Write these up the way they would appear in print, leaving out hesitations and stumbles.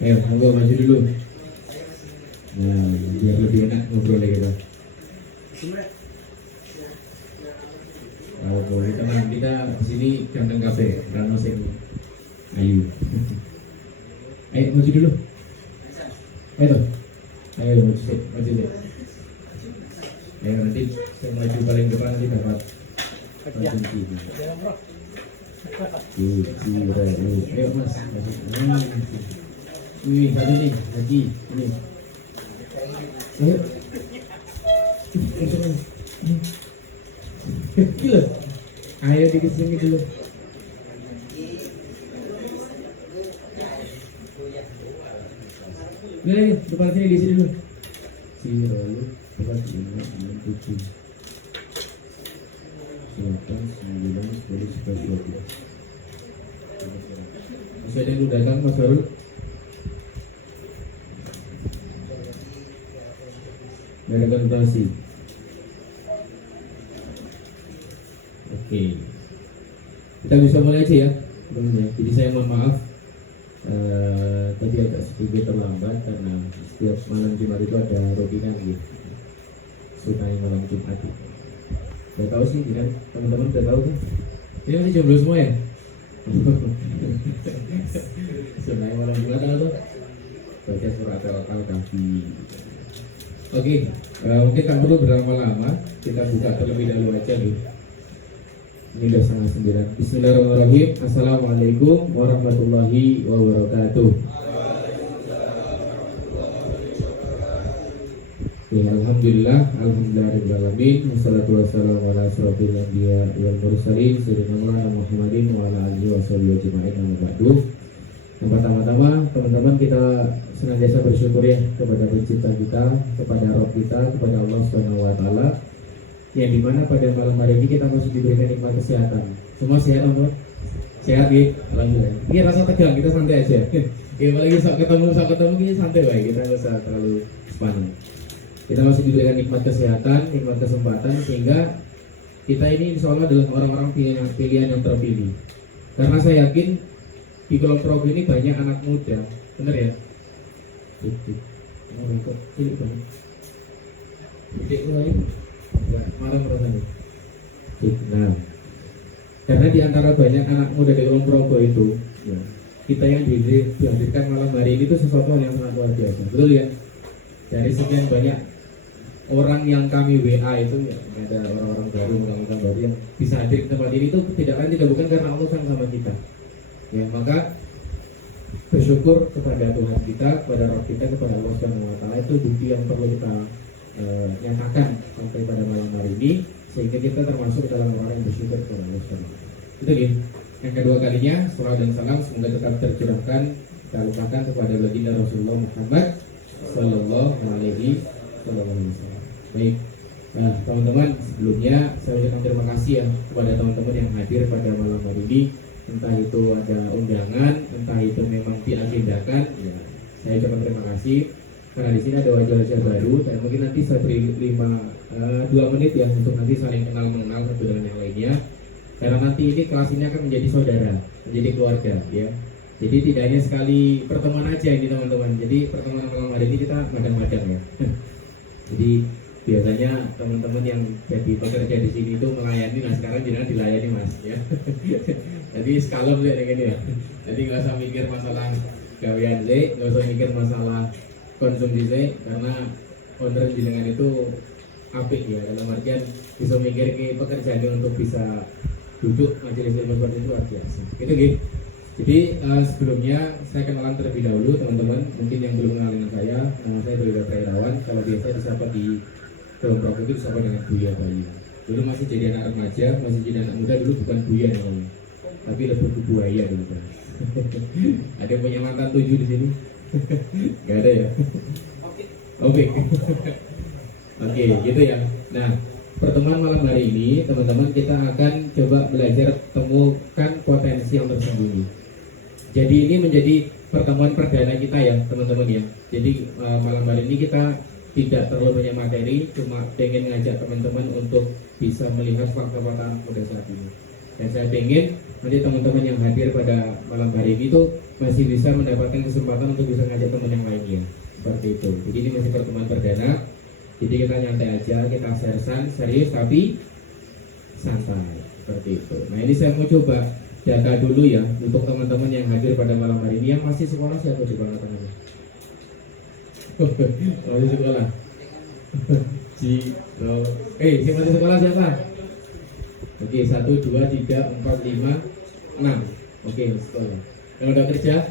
Ayo, monggo maju dulu. Nah, biar lebih enak ngobrolnya kita. Kalau boleh tenang, kita di sini ganteng kafe, karena sing ayu. Ayo maju dulu. Ayo, ayo maju deh. Ayo nanti saya maju paling depan nanti dapat kunci. Ayo mas, masuk. Wih, tadi nih, lagi ini. Ayo. Gila. Ayo di sini dulu. Nih, depan sini di sini dulu. Sini lalu depan sini 7. Silakan 9 10 11 12. Masih ada yang datang Mas Baru? Ada konsultasi. Oke, kita bisa mulai aja ya, teman-teman. Jadi saya mohon maaf tadi agak sedikit terlambat karena setiap malam Jumat itu ada rutinan gitu. Sunai malam Jumat itu. Udah tahu sih, kan teman-teman udah tahu kan? Ini masih jomblo semua ya? Sunai malam Jumat apa tuh? Baca surat Al-Kahfi. Oke, mungkin tak perlu berlama-lama, kita buka terlebih dahulu aja nih. Ini udah setengah 9. Bismillahirrahmanirrahim. Assalamualaikum warahmatullahi wabarakatuh. Ya, alhamdulillah, alhamdulillahirrahmanirrahim. Wassalatu wassalamu ala asrofil anbiya wal mursalin sayyidina Muhammadin wa ala alihi washabihi ajma'in. Amma ba'du. Yang pertama-tama, teman-teman, kita senantiasa bersyukur ya kepada pencipta kita, kepada Rabb kita, kepada Allah Subhanahu wa taala, yang dimana pada malam hari ini kita masih diberikan nikmat kesehatan. Semua sehat, teman-teman? Sehat ya? Alhamdulillah. Ini rasa tegang, kita santai aja. Ya, apalagi saat ketemu ini santai baik, kita nggak usah terlalu sepaneng. Kita masih diberikan nikmat kesehatan, nikmat kesempatan, sehingga kita ini insya Allah adalah orang-orang pilihan yang terpilih. Karena saya yakin di Kulon Progo ini banyak anak muda, bener ya? Kok cilik banget. Cilik lain, nggak marah rasanya. Nah, karena di antara banyak anak muda di Kulon Progo itu, ya, kita yang dihadirkan malam hari ini itu sesuatu yang sangat luar biasa, betul ya? Dari sekian banyak orang yang kami WA itu, ya, ada orang-orang baru, orang-orang baru yang bisa hadir ke tempat ini itu tidak lain tidak bukan karena Allah sama kita. Ya, maka bersyukur kepada Tuhan kita, kepada Rabb kita, kepada Allah Subhanahu wa taala, itu bukti yang perlu kita nyatakan sampai pada malam hari ini, sehingga kita termasuk dalam orang yang bersyukur kepada Allah Subhanahu wa taala. Itu dia. Yang kedua kalinya, salawat dan salam semoga tetap tercurahkan, kita lupakan kepada baginda Rasulullah Muhammad sallallahu alaihi wasallam. Baik. Nah, teman-teman, sebelumnya saya ucapkan terima kasih ya kepada teman-teman yang hadir pada malam hari ini. Entah itu ada undangan, entah itu memang diagendakan, ya, saya ucapkan terima kasih karena di sini ada wajah-wajah baru dan mungkin nanti saya beri 2 menit ya untuk nanti saling kenal mengenal satu dengan yang lainnya. Karena nanti ini kelas ini akan menjadi saudara, menjadi keluarga, ya. Jadi tidak hanya sekali pertemuan aja ini teman-teman. Jadi pertemuan malam hari ini kita madang-madang ya. Jadi biasanya teman-teman yang jadi pekerja di sini itu melayani, nah sekarang jangan dilayani mas ya. Jadi skalem lihat kayak gini ya. Jadi nggak usah mikir masalah gawean Z, nggak usah mikir masalah konsumsi Z, karena owner jenengan itu apik ya, dalam artian bisa mikir ke pekerjaan untuk bisa duduk majelis ilmu seperti itu luar biasa. Itu gitu. Jadi sebelumnya saya kenalan terlebih dahulu teman-teman, mungkin yang belum kenal dengan saya, nama saya Dodi Prairawan. Kalau biasa disapa di Kulon Progo itu disapa dengan Buya Bayu. Dulu masih jadi anak remaja, masih jadi anak muda, dulu bukan Buya namanya, tapi lebih ke buaya dulu kan. Ada yang punya mantan 7 di sini? Gak ada ya? Oke. Oke, gitu ya. Nah, pertemuan malam hari ini teman-teman kita akan coba belajar temukan potensi yang tersembunyi. Jadi ini menjadi pertemuan perdana kita ya teman-teman ya. Jadi malam hari ini kita tidak terlalu banyak materi, cuma pengen ngajak teman-teman untuk bisa melihat fakta-fakta muda saat ini. Dan saya ingin nanti teman-teman yang hadir pada malam hari ini tuh masih bisa mendapatkan kesempatan untuk bisa ngajak teman yang lainnya, seperti itu. Jadi ini masih pertemuan perdana, jadi kita nyantai aja, kita serius tapi santai, seperti itu. Nah ini saya mau coba jaga dulu ya untuk teman-teman yang hadir pada malam hari ini. Yang masih sekolah siapa coba tangannya? Masih sekolah. Si masih sekolah siapa? Oke, 1, 2, 3, 4, 5, 6. Oke, sekolah. Yang udah kerja?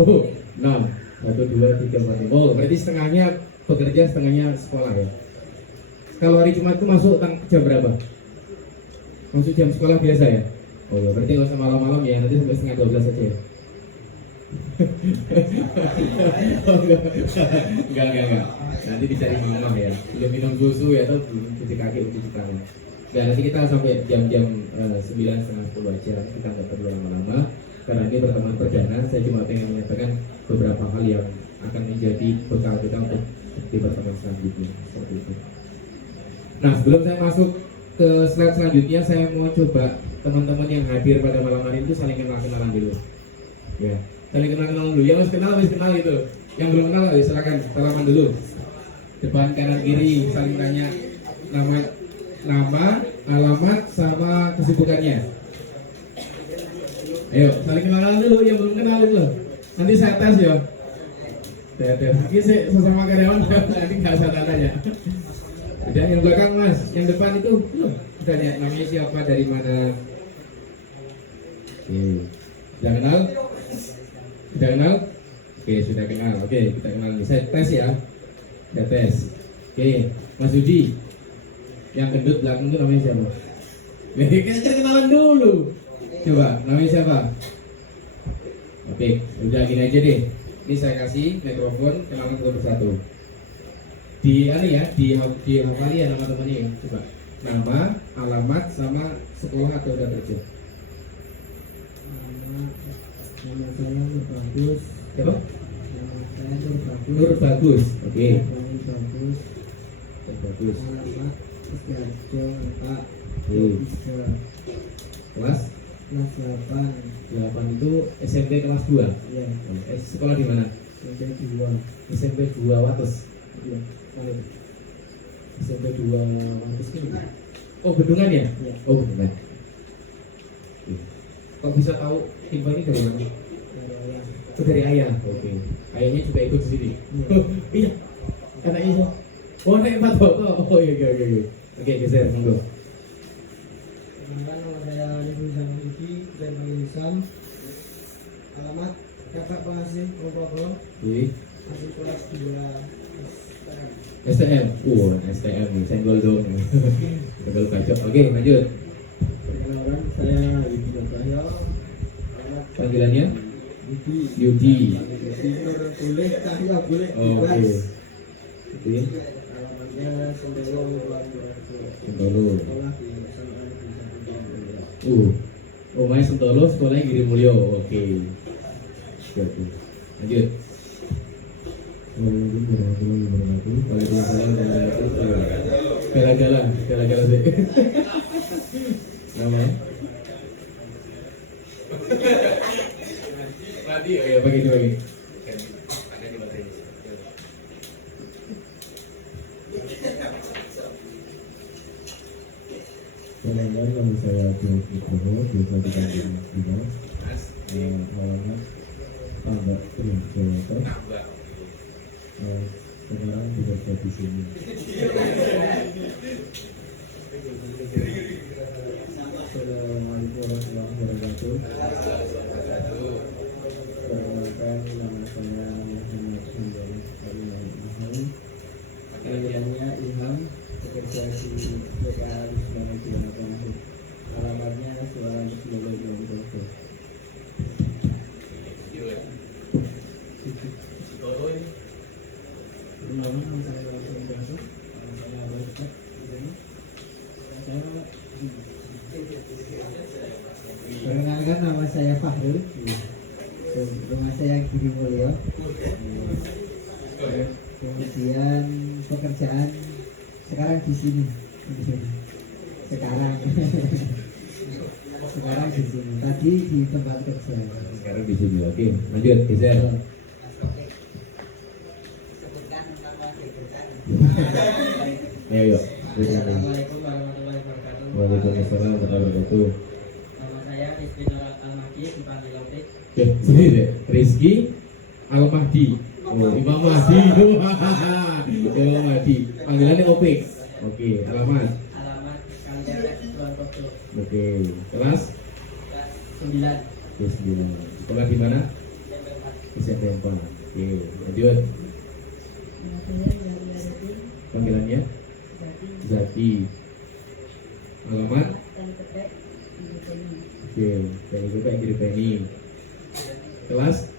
Oh, 6. 1, 2, 3, 4, 5. Oh, berarti setengahnya bekerja, setengahnya sekolah ya. Kalau hari Jumat itu masuk jam berapa? Masuk jam sekolah biasa ya? Oh ya, berarti nggak usah malam-malam ya, nanti sampai setengah 12 saja ya. Oh, enggak. Nanti dicari minum ya. Belum minum susu ya, atau belum cuci kaki, cuci tangan. Nah, nanti kita sampai jam-jam 9, setengah 10 aja. Kita nggak perlu lama-lama. Karena ini pertemuan perdana, saya cuma pengen menyampaikan beberapa hal yang akan menjadi bekal kita untuk di pertemuan selanjutnya. Seperti itu. Nah, sebelum saya masuk ke slide selanjutnya, saya mau coba teman-teman yang hadir pada malam hari itu saling kenal-kenalan dulu. Ya, saling kenal-kenalan dulu. Yang harus kenal itu. Yang belum kenal, silakan salaman dulu. Depan, kanan, kiri, saling tanya nama, alamat, sama kesibukannya. Ayo, saling kenalan dulu. Yang belum kenal itu. Nanti saya tes ya. Ini sesama karyawan, nanti nggak usah tanya. Udah, yang belakang mas, yang depan itu belum. Tanya namanya siapa, dari mana. Oke, sudah kenal? Sudah kenal? Oke, sudah kenal. Oke, kita kenal nih. Saya tes ya. Kita tes. Oke, Mas Yudi. Yang gendut belakang itu namanya siapa? Kita kenalan dulu. Coba, namanya siapa? Oke, udah gini aja deh. Ini saya kasih mikrofon, kenalan satu persatu. Di hafali ya nama temannya ya. Coba nama, alamat, sama sekolah atau udah kerja. Nama saya Nur Bagus. Siapa? Nama saya Nur Bagus. Oke. Bagus. Bagus. Alamat Sidoarjo, Pak. Bisa. Kelas 8. 8 itu SMP kelas 2. Iya. Sekolah di mana? SMP 2. SMP 2 Wates. Iya. SMP 2 Wates ini. Oh, Bendungan ya? Iya. Oh, Bendungan. Kok bisa tahu info ini dari mana? Dari ayah. Oh, dari ayah. Oke. Ayahnya juga ikut di sini. Iya. Oh, iya. Anaknya. Oh, anak Pak Toto. Oh, iya. Oke, geser monggo. Nama saya Nibul Zanuki dan Isam. Alamat Kakak Pengasih Progo. Oke. Masih kelas 2. STM. STM nih, senggol dong. Senggol bacok. Oke, lanjut. Perkenalkan, saya Yudi Cahyo. Panggilannya? Yudi. Yudi. Boleh Cahyo, boleh. Oke. Oke. Alamatnya Sendolo, Sentolo. sekolah di SMA Negeri 1. Rumahnya Sentolo, sekolahnya Giri Mulyo. Oke. Oke. Lanjut. Waalaikumsalam warahmatullahi wabarakatuh. Gala-gala sih. Namanya? Mati, ya bagi. Pendengar, nama saya Joe Nugroho, biasa dipanggil Mas Bimo. Awalnya Tambak Terus Jawa Tengah. Sekarang bekerja di sini. Assalamualaikum warahmatullahi wabarakatuh. Perkenalkan, nama saya Muhammad Sundari Alimahal. Panggilannya Ilham, bekerja di PKR Semarang Jawa Tengah. Alamatnya Suara Solo Jombang. Nama saya langsung masuk. Saya Bapak ini. Perkenalkan, nama saya Fahrul. Rumah saya Giri Mulyo. Kemudian pekerjaan sekarang di sini. Sekarang sekarang di sini. Tadi di tempat kerja. Sekarang di sini. Oke, lanjut geser. Ayo yuk. Assalamualaikum warahmatullahi wabarakatuh. Waalaikumsalam warahmatullahi wabarakatuh. Nama saya Rizky Nur Al-Mahdi, dipanggil Opik. Oke, sini deh. Rizky Al-Mahdi. Oh, Imam Mahdi. Imam Mahdi. Panggilannya Opik. Oke, alamat. Alamat Kalideres, Purwokerto. Oke, kelas 9. Oke, 9. Sekolah di mana? SMP 4. Oke, lanjut. Panggilannya Zaki. Alamat? Oke, dari Bapak Kiri Penny. Kelas?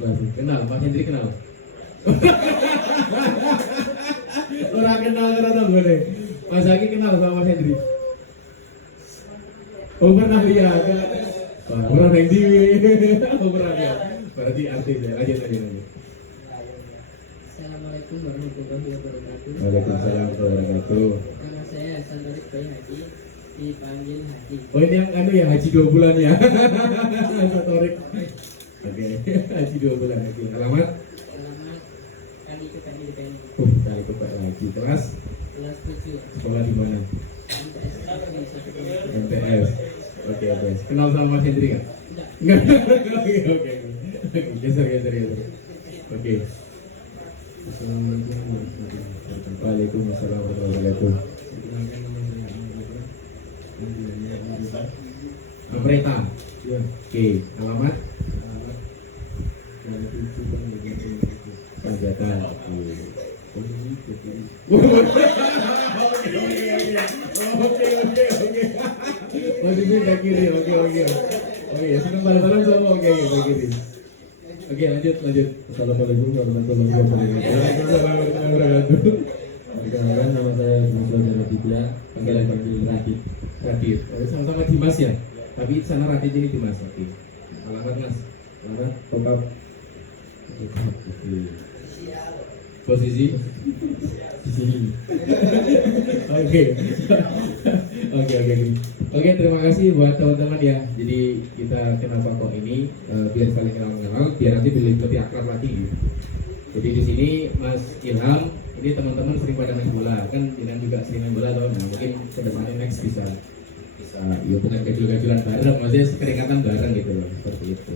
Kelas. Kenal, Mas Hendri kenal? Orang kenal karena boleh. Mas Zaki kenal sama Mas Hendri? Oh pernah lihat. Pernah yang di. Oh pernah lihat. Berarti artis ya. Lanjut. Assalamualaikum warahmatullahi wabarakatuh. Waalaikumsalam warahmatullahi wabarakatuh. Nama saya Santorik Bayi Haji, dipanggil Haji. Oh ini yang anu ya haji 2 bulan ya. Santorik. Oke, haji 2 bulan. Oke, alamat? Alamat Kali Kepani Depeni. Kali kepek lagi. Kelas? Kelas 7. Sekolah di mana? MTS di Satu Kilometer. MTS. Oke. Kenal sama Mas Hendri kan? Enggak. Enggak. Oke. Geser. Oke. Assalamualaikum warahmatullahi wabarakatuh. Waalaikumsalam warahmatullahi wabarakatuh. Perkenalkan nama saya Ahmad. Panggilannya Amrita. Amrita. Ya, Oke, alamat? alamat Jalan Tujuh Panjatan Itu. Panjatan. Posisi berdiri. Posisi sebelah kiri. Oke. Senang malam sama oke kiri. Oke, lanjut. Assalamualaikum warahmatullahi wabarakatuh. Waalaikumsalam warahmatullahi wabarakatuh. Perkenalkan nama saya Dimas Raditya. Panggil Radit. Radit. Oh, sama-sama Dimas ya. Tapi sana Radit ini Dimas. Oke. Alamat Mas. Alamat Tokap. Oke. Posisi Di sini. Oke. Oke, terima kasih buat teman-teman ya. Jadi kita kenapa kok ini biar saling kenal, biar nanti lebih akrab lagi gitu. Jadi di sini Mas Ilham, ini teman-teman sering pada main bola, kan Jinan juga sering main bola atau nah, mungkin kedepannya next bisa ya bukan kejul-kejulan bareng, maksudnya keringatan bareng gitu loh, seperti itu.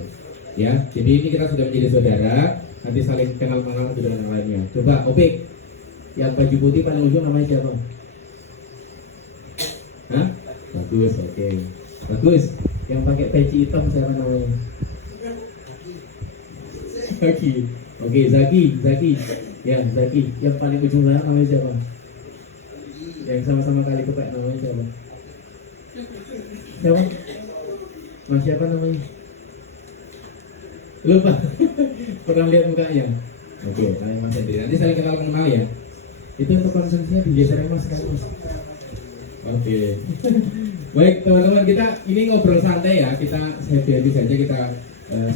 Ya, jadi ini kita sudah menjadi saudara, nanti saling kenal-kenal satu dengan yang lainnya. Coba Opik, yang baju putih paling ujung namanya siapa? Hah? Bagus, oke. Bagus. Yang pakai peci hitam siapa namanya? Zaki. Oke, Zaki. Ya, Zaki. Yang paling ujung sana namanya siapa? Yang sama-sama kali kepek namanya siapa? Siapa? Mas siapa namanya? Lupa. Pernah lihat mukanya? Oke, saya Mas Hendri. Nanti saling kenal ya. Itu untuk konsumsinya digeser Mas kan Mas. Oke. Baik teman-teman, kita ini ngobrol santai ya. Kita happy saja, kita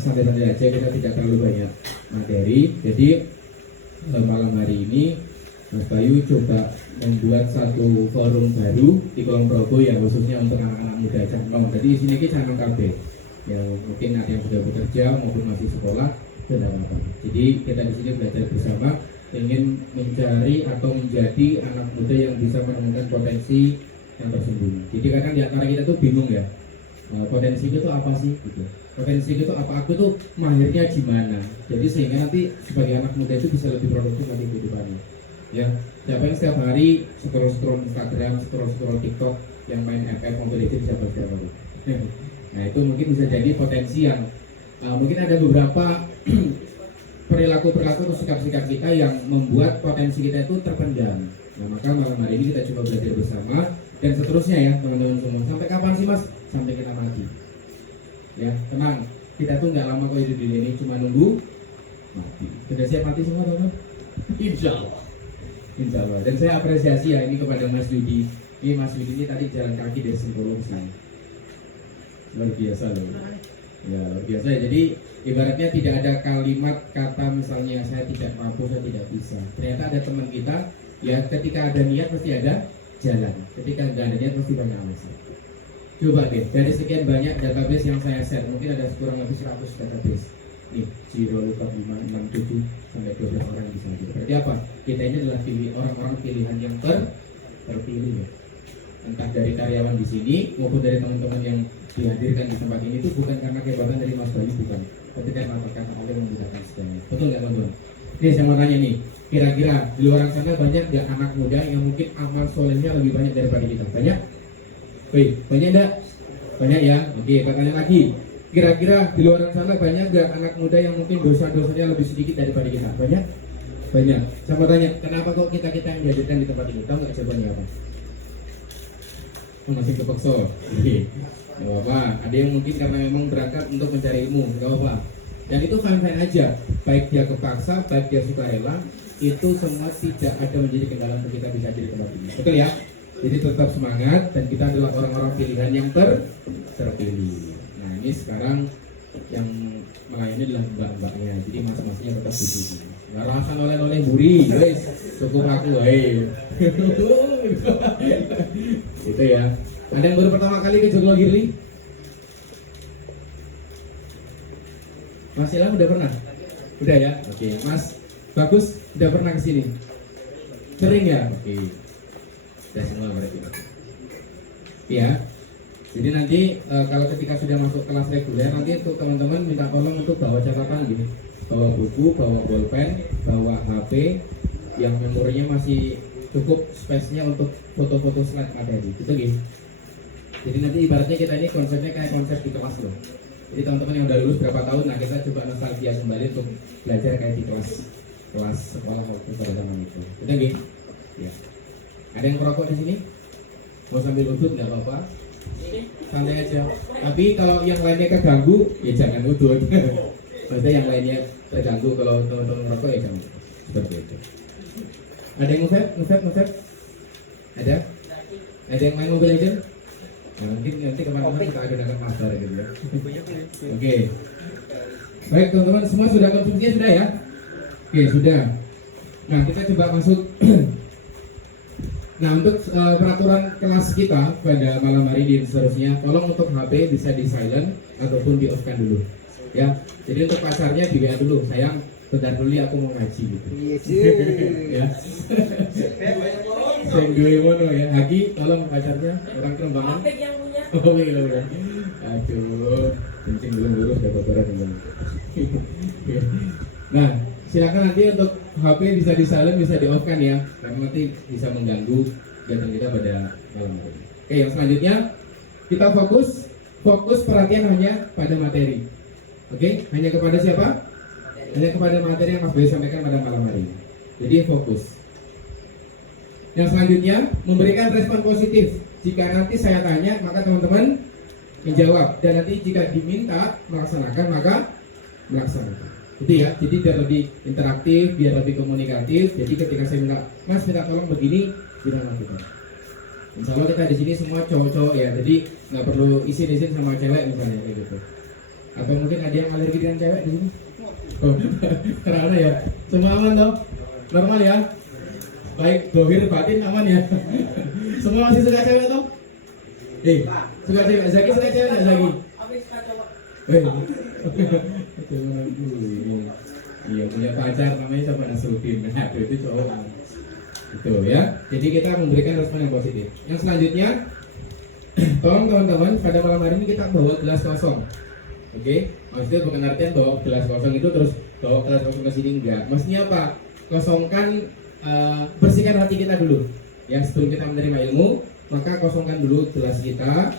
santai-santai aja, kita tidak terlalu banyak materi. Jadi malam hari ini Mas Bayu coba membuat satu forum baru di Kulon Progo ya, khususnya untuk anak-anak muda Canong. Jadi di sini kita Canong KB yang mungkin ada yang sudah bekerja maupun masih sekolah dan apa. Jadi kita di sini belajar bersama, ingin mencari atau menjadi anak muda yang bisa menemukan potensi yang tersembunyi. Jadi kadang di antara kita tuh bingung ya, potensi itu apa sih? Gitu. Potensi itu apa? Aku tuh mahirnya gimana? Jadi sehingga nanti sebagai anak muda itu bisa lebih produktif lagi kehidupannya. Ya, siapa yang setiap hari scroll Instagram, scroll TikTok, yang main FF Mobile Legends siapa tuh? Nah itu mungkin bisa jadi potensi yang mungkin ada beberapa perilaku-perilaku atau sikap-sikap kita yang membuat potensi kita itu terpendam. Nah maka malam hari ini kita coba belajar bersama dan seterusnya ya teman-teman semua. Sampai kapan sih Mas? Sampai kita mati. Ya tenang, kita tuh nggak lama kok hidup di dunia ini, cuma nunggu mati. Sudah siap mati semua teman? Insya Allah. Dan saya apresiasi ya ini kepada Mas Yudi. Ini Mas Yudi ini tadi jalan kaki dari Sentul sini. Luar biasa loh. Ya luar biasa ya. Jadi ibaratnya tidak ada kalimat kata misalnya saya tidak mampu, saya tidak bisa. Ternyata ada teman kita ya, ketika ada niat pasti ada jalan. Ketika nggak ada niat pasti banyak alasan. Coba deh, dari sekian banyak database yang saya share, mungkin ada kurang lebih 100 database. Nih, Zero Lookup 5, 6, 7 sampai 12 orang bisa gitu. Berarti apa? Kita ini adalah orang-orang pilihan yang terpilih ya. Entah dari karyawan di sini maupun dari teman-teman yang dihadirkan di tempat ini itu bukan karena kehebatan dari Mas Bayu, bukan. Tapi karena kata Allah yang menggunakan segalanya. Betul nggak teman-teman? Nih saya mau tanya nih, kira-kira di luar sana banyak nggak anak muda yang mungkin amal solehnya lebih banyak daripada kita? Banyak? Wih, banyak enggak? Banyak ya? Oke, kita tanya lagi. Kira-kira di luar sana banyak nggak anak muda yang mungkin dosa-dosanya lebih sedikit daripada kita? Banyak? Banyak. Saya mau tanya, kenapa kok kita yang dihadirkan di tempat ini? Tahu nggak jawabannya apa? Oh, masih kepeksa. Oke. Gak apa-apa. Ada yang mungkin karena memang berangkat untuk mencari ilmu. Gak apa-apa. Dan itu fine-fine aja. Baik dia kepaksa, baik dia sukarela, itu semua tidak ada menjadi kendala untuk kita bisa jadi tempat ini. Betul ya? Jadi tetap semangat dan kita adalah orang-orang pilihan yang terpilih. Nah ini sekarang yang melayani adalah mbak-mbaknya. Jadi mas-masnya tetap di sini. Nggak rasakan oleh-oleh buri, guys. Cukup aku, hei. Itu ya. Ada yang baru pertama kali ke Joglo Girly? Mas Ilham udah pernah? Udah ya? Oke. Mas Bagus udah pernah ke sini? Sering ya? Oke. Udah semua berarti. Ya. Jadi nanti kalau ketika sudah masuk kelas reguler, nanti untuk teman-teman minta tolong untuk bawa catatan gini, bawa buku, bawa bolpen, bawa HP yang memorinya masih cukup space-nya untuk foto-foto slide materi. Itu gini. Jadi nanti ibaratnya kita ini konsepnya kayak konsep di kelas loh. Jadi teman-teman yang udah lulus berapa tahun, nah kita coba nostalgia kembali untuk belajar kayak di kelas sekolah waktu pada zaman itu. Itu gini. Ya. Ada yang merokok di sini? Mau sambil udut nggak apa-apa? Santai aja. Tapi kalau yang lainnya keganggu, ya jangan udut. Maksudnya yang lainnya terganggu kalau teman-teman merokok ya jangan. Seperti itu. Ada yang ngefet? Ada? Ada yang main Mobile Legends? Nah, mungkin nanti kemana-mana kita gunakan master gitu ya. Oke. Baik teman-teman, semua sudah konsumsinya sudah ya? Oke, sudah. Nah, kita coba masuk. Nah, untuk peraturan kelas kita pada malam hari ini dan seterusnya, tolong untuk HP bisa di silent ataupun di off kan dulu. Ya. Jadi untuk pacarnya di WA dulu, sayang bentar dulu ya aku mau ngaji gitu. Ya. Saya dua mono ya. Hagi tolong pacarnya orang Kerembangan. Apik yang punya. Oh iya. Aduh, kencing belum lurus dapat berat teman. Nah, silakan nanti untuk HP bisa di silent, bisa di off kan ya, karena nanti bisa mengganggu kegiatan kita pada malam hari. Oke, yang selanjutnya kita fokus perhatian hanya pada materi. Oke, hanya kepada siapa? Hanya kepada materi yang Mas Bayu sampaikan pada malam hari ini. Jadi fokus. Yang selanjutnya memberikan respon positif. Jika nanti saya tanya, maka teman-teman menjawab. Dan nanti jika diminta melaksanakan, maka melaksanakan. Gitu ya. Jadi biar lebih interaktif, biar lebih komunikatif. Jadi ketika saya minta, Mas minta tolong begini, bilang lakukan. Insya Allah kita di sini semua cowok-cowok ya. Jadi nggak perlu izin sama cewek misalnya kayak gitu. Atau mungkin ada yang alergi dengan cewek di sini? Oh, karena ya. Semua aman toh? Normal ya? Baik, dohir batin aman ya. Semua masih suka cewek toh? Suka cewek. Zaki suka cewek nggak Zaki? Apik suka cowok. Iya punya pacar namanya siapa Nasruddin. Nah itu cowok. Itu ya. Jadi kita memberikan respon yang positif. Yang selanjutnya, tolong teman-teman pada malam hari ini kita bawa gelas kosong. Oke, maksudnya bukan artian bawa gelas kosong itu terus bawa gelas kosong ke sini enggak. Maksudnya apa? Kosongkan, bersihkan hati kita dulu. Ya sebelum kita menerima ilmu, maka kosongkan dulu gelas kita.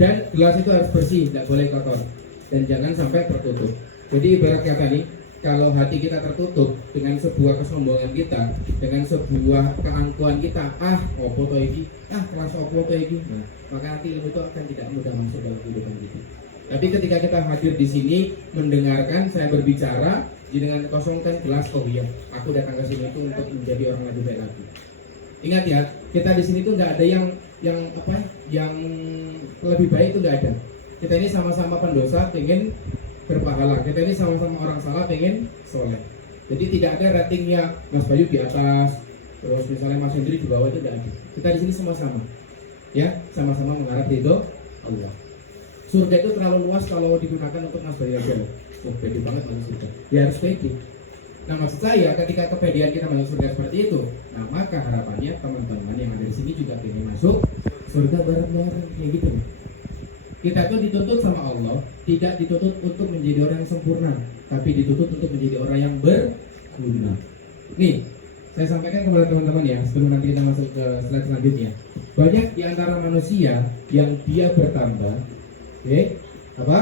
Dan gelas itu harus bersih, tidak boleh kotor. Dan jangan sampai tertutup. Jadi ibarat kata nih, kalau hati kita tertutup dengan sebuah kesombongan kita, dengan sebuah keangkuhan kita, opo to iki, kelas opo to iki, nah, maka nanti ilmu itu akan tidak mudah masuk dalam kehidupan kita. Tapi ketika kita hadir di sini, mendengarkan saya berbicara, dengan kosongkan gelas, oh iya, aku datang ke sini itu untuk menjadi orang lebih baik lagi. Ingat ya, kita di sini tuh nggak ada yang lebih baik itu nggak ada. Kita ini sama-sama pendosa, pengen berpahala. Kita ini sama-sama orang salah, pengen soleh. Jadi tidak ada ratingnya Mas Bayu di atas, terus misalnya Mas Hendri di bawah, itu tidak ada. Kita di sini sama-sama, ya, sama-sama mengharap ridho Allah. Surga itu terlalu luas kalau digunakan untuk Mas Bayu aja. Oh, pede banget masuk surga. Ya harus pede. Nah maksud saya ketika kepedean kita masuk surga seperti itu, nah maka harapannya teman-teman yang ada di sini juga ingin masuk surga bareng-bareng kayak gitu. Kita tuh dituntut sama Allah, tidak dituntut untuk menjadi orang yang sempurna, tapi dituntut untuk menjadi orang yang berguna. Nih, saya sampaikan kepada teman-teman ya, sebelum nanti kita masuk ke slide selanjutnya. Banyak di antara manusia yang dia bertambah, apa?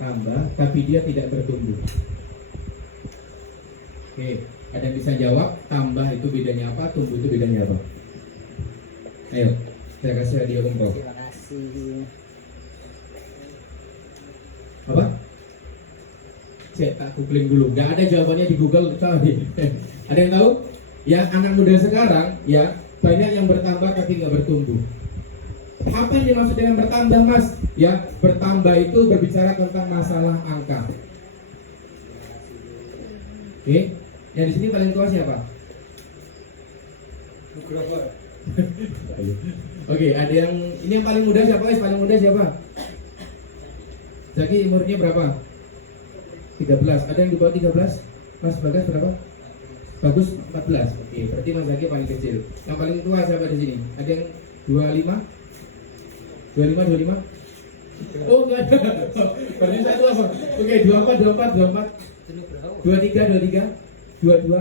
Tambah, tapi dia tidak bertumbuh. Ada yang bisa jawab, tambah itu bedanya apa, tumbuh itu bedanya apa? Ayo, saya kasih hadiah untuk. Terima kasih. Apa? Saya tak googling dulu. Gak ada jawabannya di Google tadi. Ada yang tahu? Ya anak muda sekarang ya banyak yang bertambah tapi nggak bertumbuh. Apa yang dimaksud dengan bertambah, Mas? Ya bertambah itu berbicara tentang masalah angka. Yang di sini paling tua siapa? Ada yang ini yang paling muda siapa? Paling muda siapa? Jadi umurnya berapa? 13. Ada yang di bawah 13? Mas Bagas berapa? Bagus 14. Berarti Mas Zaki paling kecil. Yang paling tua siapa di sini? Ada yang 25? 25? Oh enggak ada. Berarti saya tua. 24. 23. 22.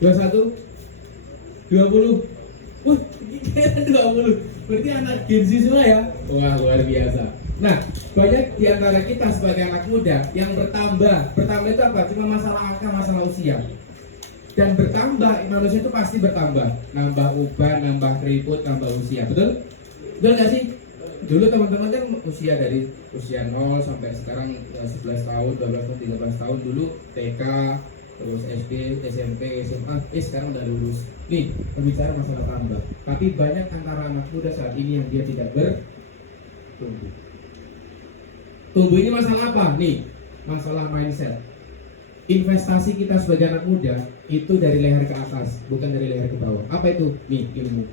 21. 20. Kira 20. Berarti anak Gen Z semua ya? Wah, luar biasa. Nah, banyak di antara kita sebagai anak muda yang bertambah. Bertambah itu apa? Cuma masalah angka, masalah usia. Dan bertambah, manusia itu pasti bertambah. Nambah uban, nambah keriput, nambah usia. Betul? Betul nggak sih? Dulu teman-teman kan usia dari usia 0 sampai sekarang 11 tahun, 12 tahun, 13 tahun. Dulu TK, terus SD, SMP, SMA, sekarang udah lulus. Nih, berbicara masalah tambah. Tapi banyak antara anak muda saat ini yang dia tidak bertumbuh. Tumbuh ini masalah apa? Nih, masalah mindset. Investasi kita sebagai anak muda itu dari leher ke atas, bukan dari leher ke bawah. Apa itu? Nih, ilmu.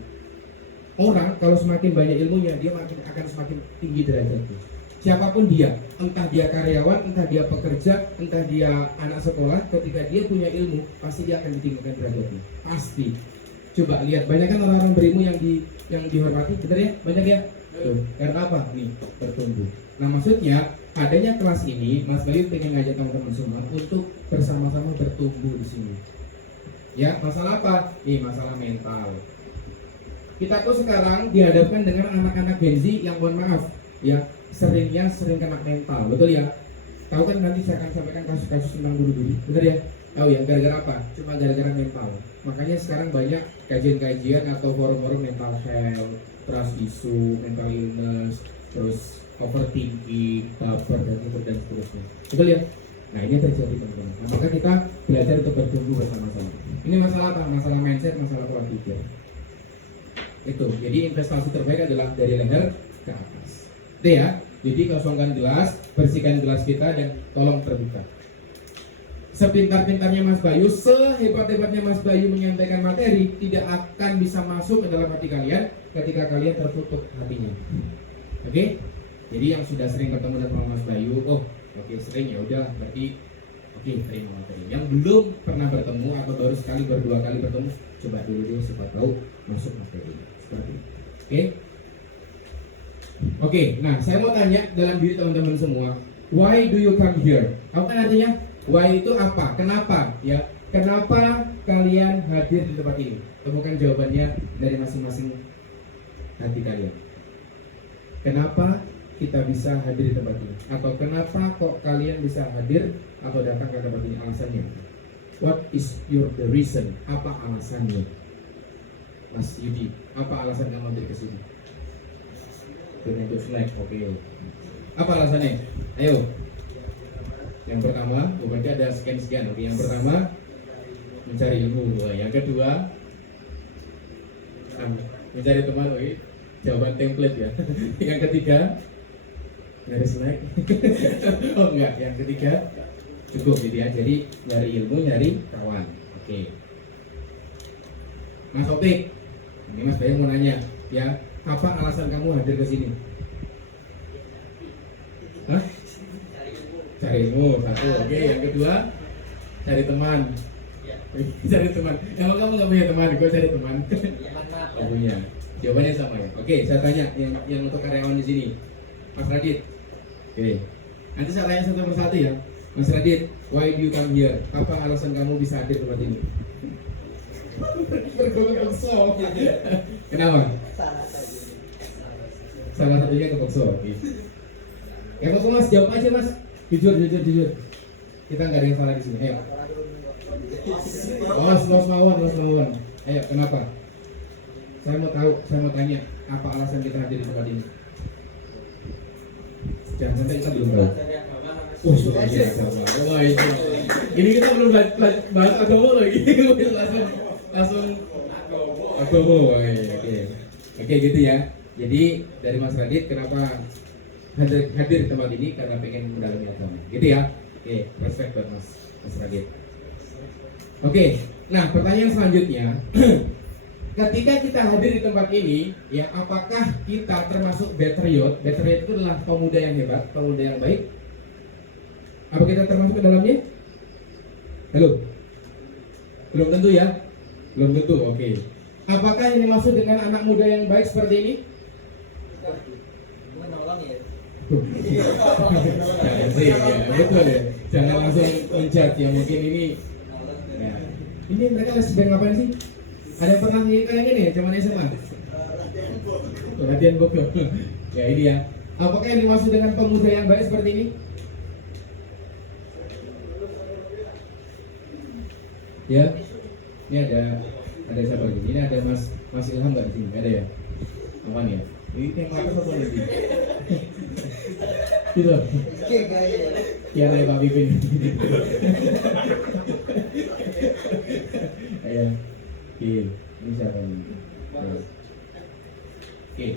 Orang kalau semakin banyak ilmunya, dia akan semakin tinggi derajatnya. Siapapun dia, entah dia karyawan, entah dia pekerja, entah dia anak sekolah, ketika dia punya ilmu, pasti dia akan ditinggikan derajatnya. Pasti. Coba lihat, banyak kan orang-orang berilmu yang dihormati, benar ya? Banyak ya? Tuh, karena apa? Nih, bertumbuh. Nah maksudnya, adanya kelas ini, Mas Bayu pengen ngajak teman-teman semua untuk bersama-sama bertumbuh di sini. Ya, masalah apa? Nih, masalah mental. Kita tuh sekarang dihadapkan dengan anak-anak Gen Z yang mohon maaf, ya sering kena mental, betul ya? Tahu kan nanti saya akan sampaikan kasus-kasus tentang bunuh diri, betul ya? Tahu ya, gara-gara apa? Cuma gara-gara mental. Makanya sekarang banyak kajian-kajian atau forum-forum mental health, trust issue, mental illness, terus overthinking, baper dan seterusnya. Betul ya? Nah ini terjadi teman-teman. Nah, maka kita belajar untuk bertumbuh bersama-sama. Ini masalah apa? Masalah mindset, masalah pola pikir. Itu. Jadi investasi terbaik adalah dari leher ke atas. Itu ya. Jadi kosongkan gelas, bersihkan gelas kita dan tolong terbuka. Sepintar-pintarnya Mas Bayu, sehebat-hebatnya Mas Bayu menyampaikan materi, tidak akan bisa masuk ke dalam hati kalian ketika kalian tertutup hatinya. Oke? Jadi yang sudah sering bertemu dengan Mas Bayu, sering ya udah berarti terima materi. Yang belum pernah bertemu atau baru sekali berdua kali bertemu, coba dulu siapa tahu masuk materi. Seperti itu. Oke, nah saya mau tanya dalam diri teman-teman semua, why do you come here? Tahu kan artinya? Why itu apa? Kenapa? Ya, kenapa kalian hadir di tempat ini? Temukan jawabannya dari masing-masing hati kalian. Kenapa kita bisa hadir di tempat ini? Atau kenapa kok kalian bisa hadir atau datang ke tempat ini? Alasannya? What is the reason? Apa alasannya? Mas Yudi, apa alasan kamu hadir ke sini? Untuk snack, oke. Apa alasannya? Ayo. Yang pertama, berarti ada sekian. Oke, yang pertama mencari ilmu. Yang kedua mencari teman. Oke, jawaban template ya. Yang ketiga nyari snack. Oh enggak, yang ketiga cukup gitu ya. Jadi nyari ilmu, nyari kawan. Oke. Mas Opik, ini Mas Bayu mau nanya ya. Apa alasan kamu hadir ke sini? Hah? Cari ilmu, satu. Oke, yang kedua cari teman. Cari teman. Emang kamu nggak punya teman? Gue cari teman. Oh, punya. Jawabannya sama ya. Oke, saya tanya yang untuk karyawan di sini, Mas Radit. Oke. Nanti saya tanya satu persatu ya. Mas Radit, why do you come here? Apa alasan kamu bisa hadir di tempat ini? Bergokso. Kenapa? Salah satunya kepekso. Ya kok Mas, jawab aja Mas. Jujur. Kita nggak ada yang salah di sini. Ayo. Mas Mawon. Ayo, kenapa? Saya mau tanya, apa alasan kita hadir di tempat ini? Jangan sampai kita belum tahu. Soalnya agama. Wah itu. Ini kita belum bahas agama lagi. langsung agama. Oke gitu ya. Jadi dari Mas Radit, kenapa hadir di tempat ini? Karena pengen mendalami agama. Gitu ya. Oke, respect buat Mas Radit. Oke, nah pertanyaan selanjutnya. Ketika kita hadir di tempat ini, ya apakah kita termasuk Patriot? Patriot itu adalah pemuda yang hebat, pemuda yang baik. Apa kita termasuk ke dalamnya? Halo? Belum tentu ya? Belum tentu, oke. Apakah ini maksud dengan anak muda yang baik seperti ini? Jangan sih, ya, betul ya. Jangan langsung menjudge ya, mungkin ini. Ya. Ini mereka sedang ngapain sih? Ada yang pernah kayak gini ya, zaman SMA? Latihan bokep. Ya ini ya. Apakah yang dimaksud dengan pemuda yang baik seperti ini? Ya, ini ada siapa lagi? Ini ada Mas Ilham nggak di sini? Ada ya? Aman ya? Ini yang ngapain apa lagi? Gitu. Ya dari Pak Bipin. Ayo. Ini siapa ini? Oke.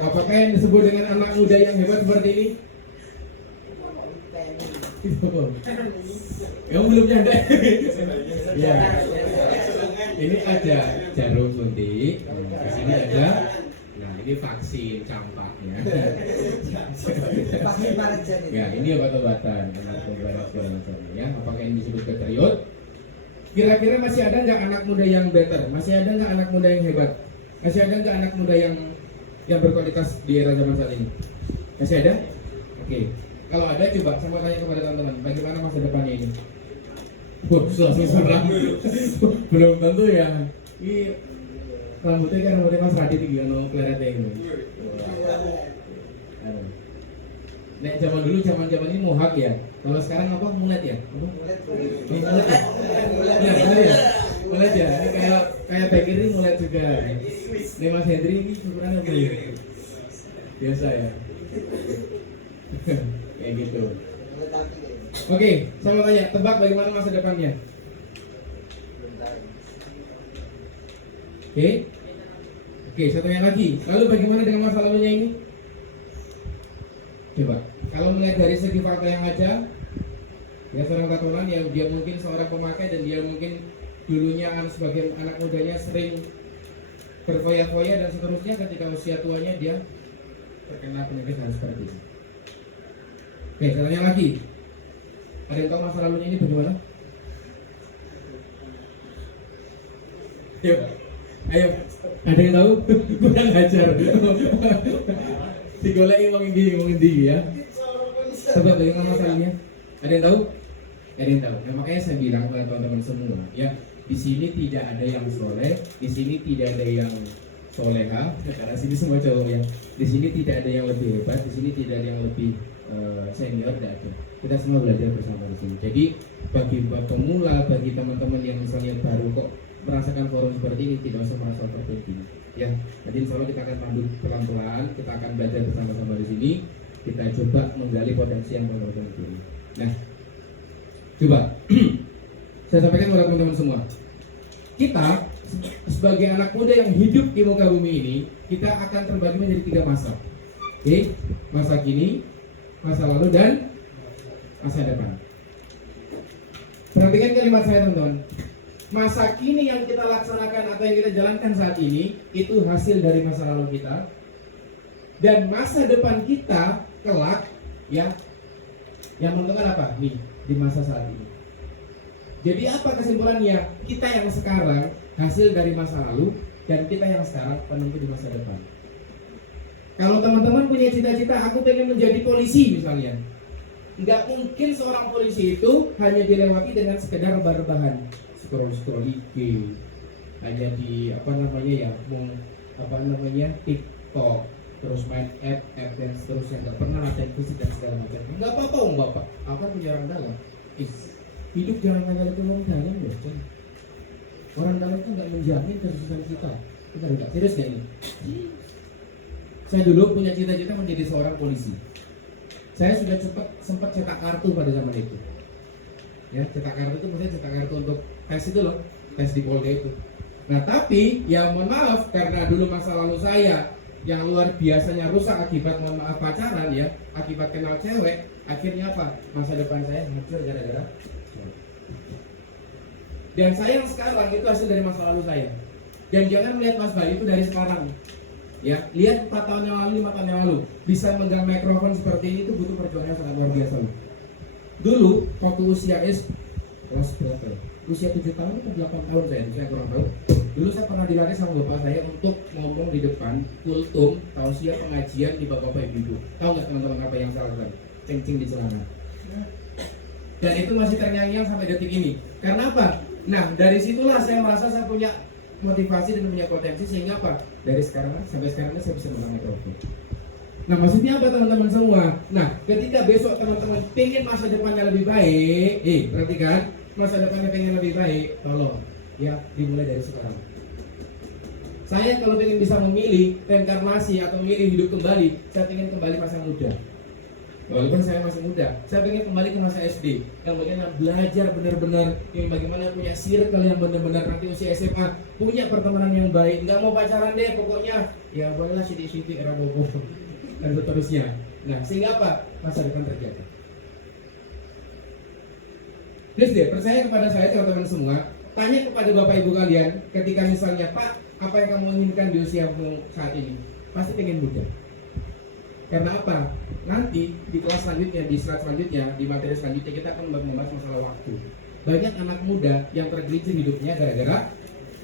Apakah yang disebut dengan anak muda yang hebat seperti ini? Yang belum nyadar. Ya. Ini ada jarum suntik. Di sini ada. Nah, ini vaksin campaknya. Ya, ini obat-obatan. Ya, apakah ini disebut Patriot? Kira-kira masih ada nggak anak muda yang better? Masih ada nggak anak muda yang hebat? Masih ada nggak anak muda yang berkualitas di era zaman saat ini? Masih ada? Oke. Kalau ada, coba saya tanya kepada teman-teman, bagaimana masa depannya ini? Langsung serang. Belum tentu ya. Ini rambutnya kan rambutnya Mas Radit tinggi, no kleretnya ini. Nek zaman dulu, zaman ini mohak ya. Kalau sekarang apa? Mulet ya? Apa? Ini mulet ya? Mulet ya? Ini kayak Bekir ini mulet juga. Ini Mas Hendri ini ukurannya apa ya? Biasa ya? Kayak gitu. Oke, saya mau tanya, tebak bagaimana masa depannya? Oke, saya tanya lagi. Lalu bagaimana dengan masa lalunya ini? Coba, kalau melihat dari segi fakta yang ada, ya seorang tatonan ya dia mungkin seorang pemakai dan dia mungkin dulunya sebagai anak mudanya sering berfoya-foya dan seterusnya, ketika usia tuanya dia terkena penyakit hal seperti ini. Oke, saya tanya lagi. Ada yang tahu masa lalunya ini bagaimana? Ayo, ada yang tahu? Kurang ajar. Digoleki ngomong tinggi ya. Coba bagaimana masalahnya? Ada yang tahu? Ada yang tahu. Nah, makanya saya bilang kepada teman-teman semua, ya, di sini tidak ada yang soleh, di sini tidak ada yang soleha, karena sini semua cowok ya. Di sini tidak ada yang lebih hebat, di sini tidak ada yang lebih senior, tidak ada. Kita semua belajar bersama di sini. Jadi bagi pemula, bagi teman-teman yang misalnya baru kok merasakan forum seperti ini, tidak usah merasa terpenting. Ya, jadi insya Allah kita akan pandu pelan-pelan, kita akan belajar bersama-sama di sini. Kita coba menggali potensi yang menurut diri. Nah, coba saya sampaikan kepada teman-teman semua. Kita sebagai anak muda yang hidup di muka bumi ini, kita akan terbagi menjadi 3 masa. Oke, masa kini, masa lalu, dan masa depan. Perhatikan kalimat saya teman-teman. Masa kini yang kita laksanakan atau yang kita jalankan saat ini itu hasil dari masa lalu kita. Dan masa depan kita kelak ya yang menentukan apa? Nih, di masa saat ini. Jadi apa kesimpulannya? Kita yang sekarang hasil dari masa lalu dan kita yang sekarang penentu di masa depan. Kalau teman-teman punya cita-cita, aku pengen menjadi polisi misalnya, nggak mungkin seorang polisi itu hanya dilewati dengan sekedar rebahan, scroll IG, hanya di TikTok, terus main app dan seterusnya, nggak pernah latihan fisik dan segala macam. Nggak apa-apa bapak, apa punya orang dalam? Hidup jangan hanya itu orang dalam ya. Orang dalam itu nggak menjamin kesuksesan kita. Kita nggak serius nggak ini? Saya dulu punya cita-cita menjadi seorang polisi. Saya sudah sempat cetak kartu pada zaman itu. Ya, cetak kartu itu maksudnya cetak kartu untuk tes itu loh, tes di Polda itu. Nah tapi, ya mohon maaf karena dulu masa lalu saya yang luar biasanya rusak akibat mohon maaf pacaran ya, akibat kenal cewek, akhirnya apa? Masa depan saya hancur gara-gara. Dan saya yang sekarang itu hasil dari masa lalu saya. Dan jangan melihat Mas Bayu itu dari sekarang. Ya, lihat 4 tahun yang lalu, 5 tahun yang lalu bisa megang mikrofon seperti ini itu butuh perjuangan yang sangat luar biasa loh. Dulu waktu usia kelas berapa ya? Usia 7 tahun atau 8 tahun saya kurang tahu. Dulu saya pernah dilatih sama bapak saya untuk ngomong di depan kultum tausiah pengajian di bapak-bapak ibu. Tahu nggak teman-teman apa yang salah kan? Kencing di celana. Dan itu masih terngiang-ngiang sampai detik ini. Karena apa? Nah, dari situlah saya merasa saya punya motivasi dan punya potensi sehingga apa? Dari sekarang sampai sekarang saya bisa megang mikrofon. Nah, maksudnya apa teman-teman semua? Nah, ketika besok teman-teman pengen masa depannya lebih baik, perhatikan, masa depannya pengen lebih baik, tolong ya dimulai dari sekarang. Saya kalau pengen bisa memilih reinkarnasi atau memilih hidup kembali, saya pengen kembali masa muda. Walaupun saya masih muda, saya pengen kembali ke masa SD yang bagaimana belajar benar-benar, yang bagaimana punya circle yang benar-benar nanti usia SMA punya pertemanan yang baik, nggak mau pacaran deh pokoknya, ya bolehlah sidik-sidik era bobo dan seterusnya. Nah sehingga apa? Masa depan terjaga. Terus deh, percaya kepada saya teman-teman semua, tanya kepada bapak ibu kalian ketika misalnya Pak, apa yang kamu inginkan di usiamu saat ini? Pasti pengen muda. Karena apa? Nanti di kelas selanjutnya, di slide selanjutnya, di materi selanjutnya kita akan membahas masalah waktu. Banyak anak muda yang tergelincir hidupnya gara-gara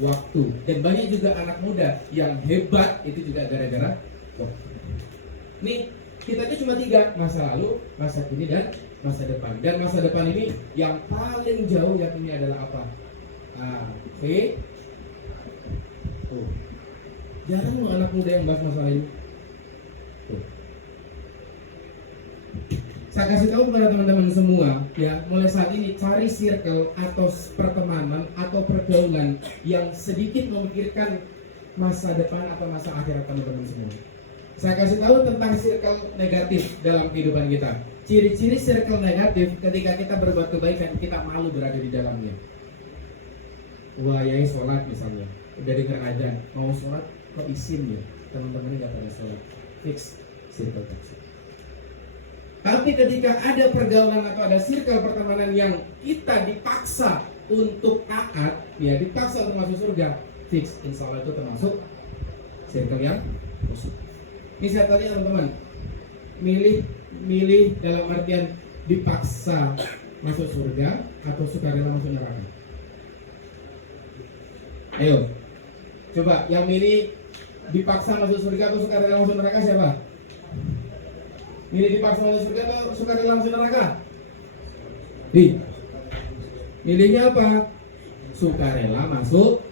waktu. Dan banyak juga anak muda yang hebat itu juga gara-gara waktu. Nih, kita itu cuma 3, masa lalu, masa kini, dan masa depan. Dan masa depan ini yang paling jauh yang ini adalah apa? Jarang loh anak muda yang bahas masalah ini. Saya kasih tahu kepada teman-teman semua ya, mulai saat ini cari circle atau pertemanan atau pergaulan yang sedikit memikirkan masa depan atau masa akhirat teman-teman semua. Saya kasih tahu tentang circle negatif dalam kehidupan kita. Ciri-ciri circle negatif ketika kita berbuat kebaikan, kita malu berada di dalamnya. Wah, ya sholat misalnya, udah dengar azan, mau sholat kok isin ya, teman-teman nggak pada sholat, fix circle toxic. Tapi ketika ada pergaulan atau ada circle pertemanan yang kita dipaksa untuk taat, ya dipaksa untuk masuk surga, fix insya Allah itu termasuk circle yang positif. Ini saya tanya teman-teman, milih dalam artian dipaksa masuk surga atau sukarela masuk neraka? Ayo, coba yang milih dipaksa masuk surga atau sukarela masuk neraka siapa? Milih dipaksa masuk surga atau sukarela masuk neraka? Milihnya apa? Sukarela masuk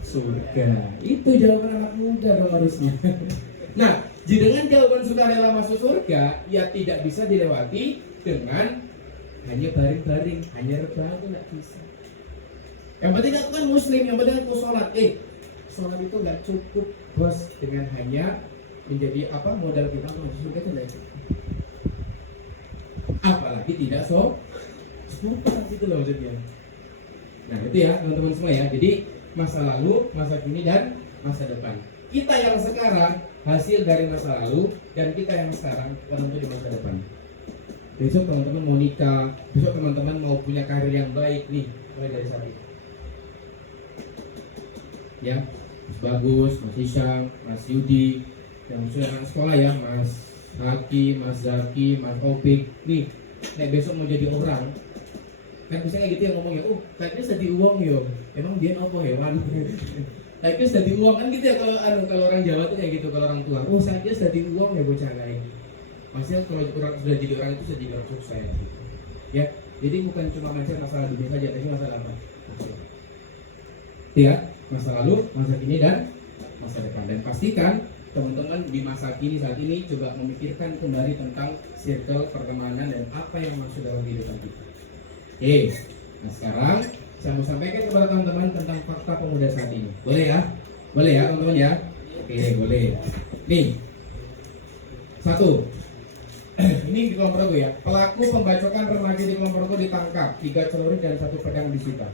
surga. Itu jawaban anak muda dong harusnya. Nah, dengan jawaban sukarela masuk surga, ya tidak bisa dilewati dengan hanya baring-baring, hanya rebahan itu nggak bisa. Yang penting aku kan muslim, yang penting aku sholat. Sholat itu nggak cukup bos dengan hanya menjadi apa modal kita untuk masuk surga itu nggak cukup. Apalagi tidak serupa gitu loh maksudnya. Nah itu ya teman-teman semua ya. Jadi masa lalu, masa kini dan masa depan. Kita yang sekarang hasil dari masa lalu dan kita yang sekarang penentu di masa depan. Besok teman-teman mau nikah, besok teman-teman mau punya karir yang baik nih, mulai dari saat ini. Ya, Mas Bagus, Mas Isyam, Mas Yudi, yang sudah anak sekolah ya, Mas Haki, Mas Zaki, Mas Opik, nih, besok mau jadi orang, kan biasanya gitu ya ngomongnya, kayaknya jadi uang yo, emang dia nopo hewan, kayaknya jadi uang kan gitu ya kalau orang Jawa tuh kayak gitu kalau orang tua, saya jadi uang ya bocah kayak ini, maksudnya kalau orang sudah jadi orang itu sudah jadi orang sukses, gitu. Ya, jadi bukan cuma mencari masalah dunia saja, tapi masalah apa? Ya, masa lalu, masa kini dan masa depan, dan pastikan teman-teman di masa kini saat ini coba memikirkan kembali tentang circle pertemanan dan apa yang masuk dalam kehidupan kita. Oke, nah sekarang saya mau sampaikan kepada teman-teman tentang fakta pemuda saat ini. Boleh ya? Boleh ya teman-teman ya? Oke, boleh. Nih, satu. Ini di Kulon Progo ya. Pelaku pembacokan remaja di Kulon Progo ditangkap, 3 celurit dan 1 pedang disita.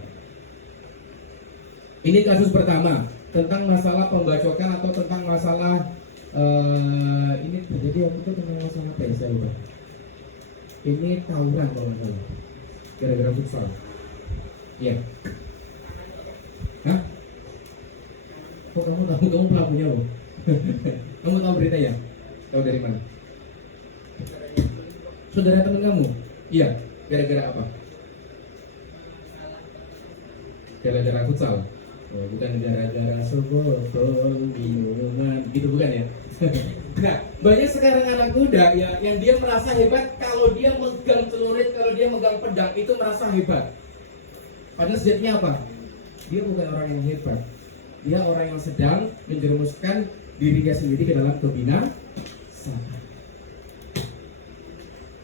Ini kasus pertama tentang masalah pembacokan atau tentang masalah ini terjadi apa itu tentang masalah apa ya saya lupa. Ini tawuran kalau nggak salah, gara-gara futsal. Iya. Hah? Kok kamu tahu, kamu pelakunya loh? Kamu tahu berita ya? Tahu dari mana? Saudara teman kamu? Iya. Gara-gara apa? Gara-gara futsal. Oh, bukan gara-gara sebotol minuman, gitu bukan ya? Nah, banyak sekarang anak muda ya, yang dia merasa hebat kalau dia megang celurit, kalau dia megang pedang itu merasa hebat. Padahal sejatinya apa? Dia bukan orang yang hebat. Dia orang yang sedang menjerumuskan dirinya sendiri ke dalam kebinasaan.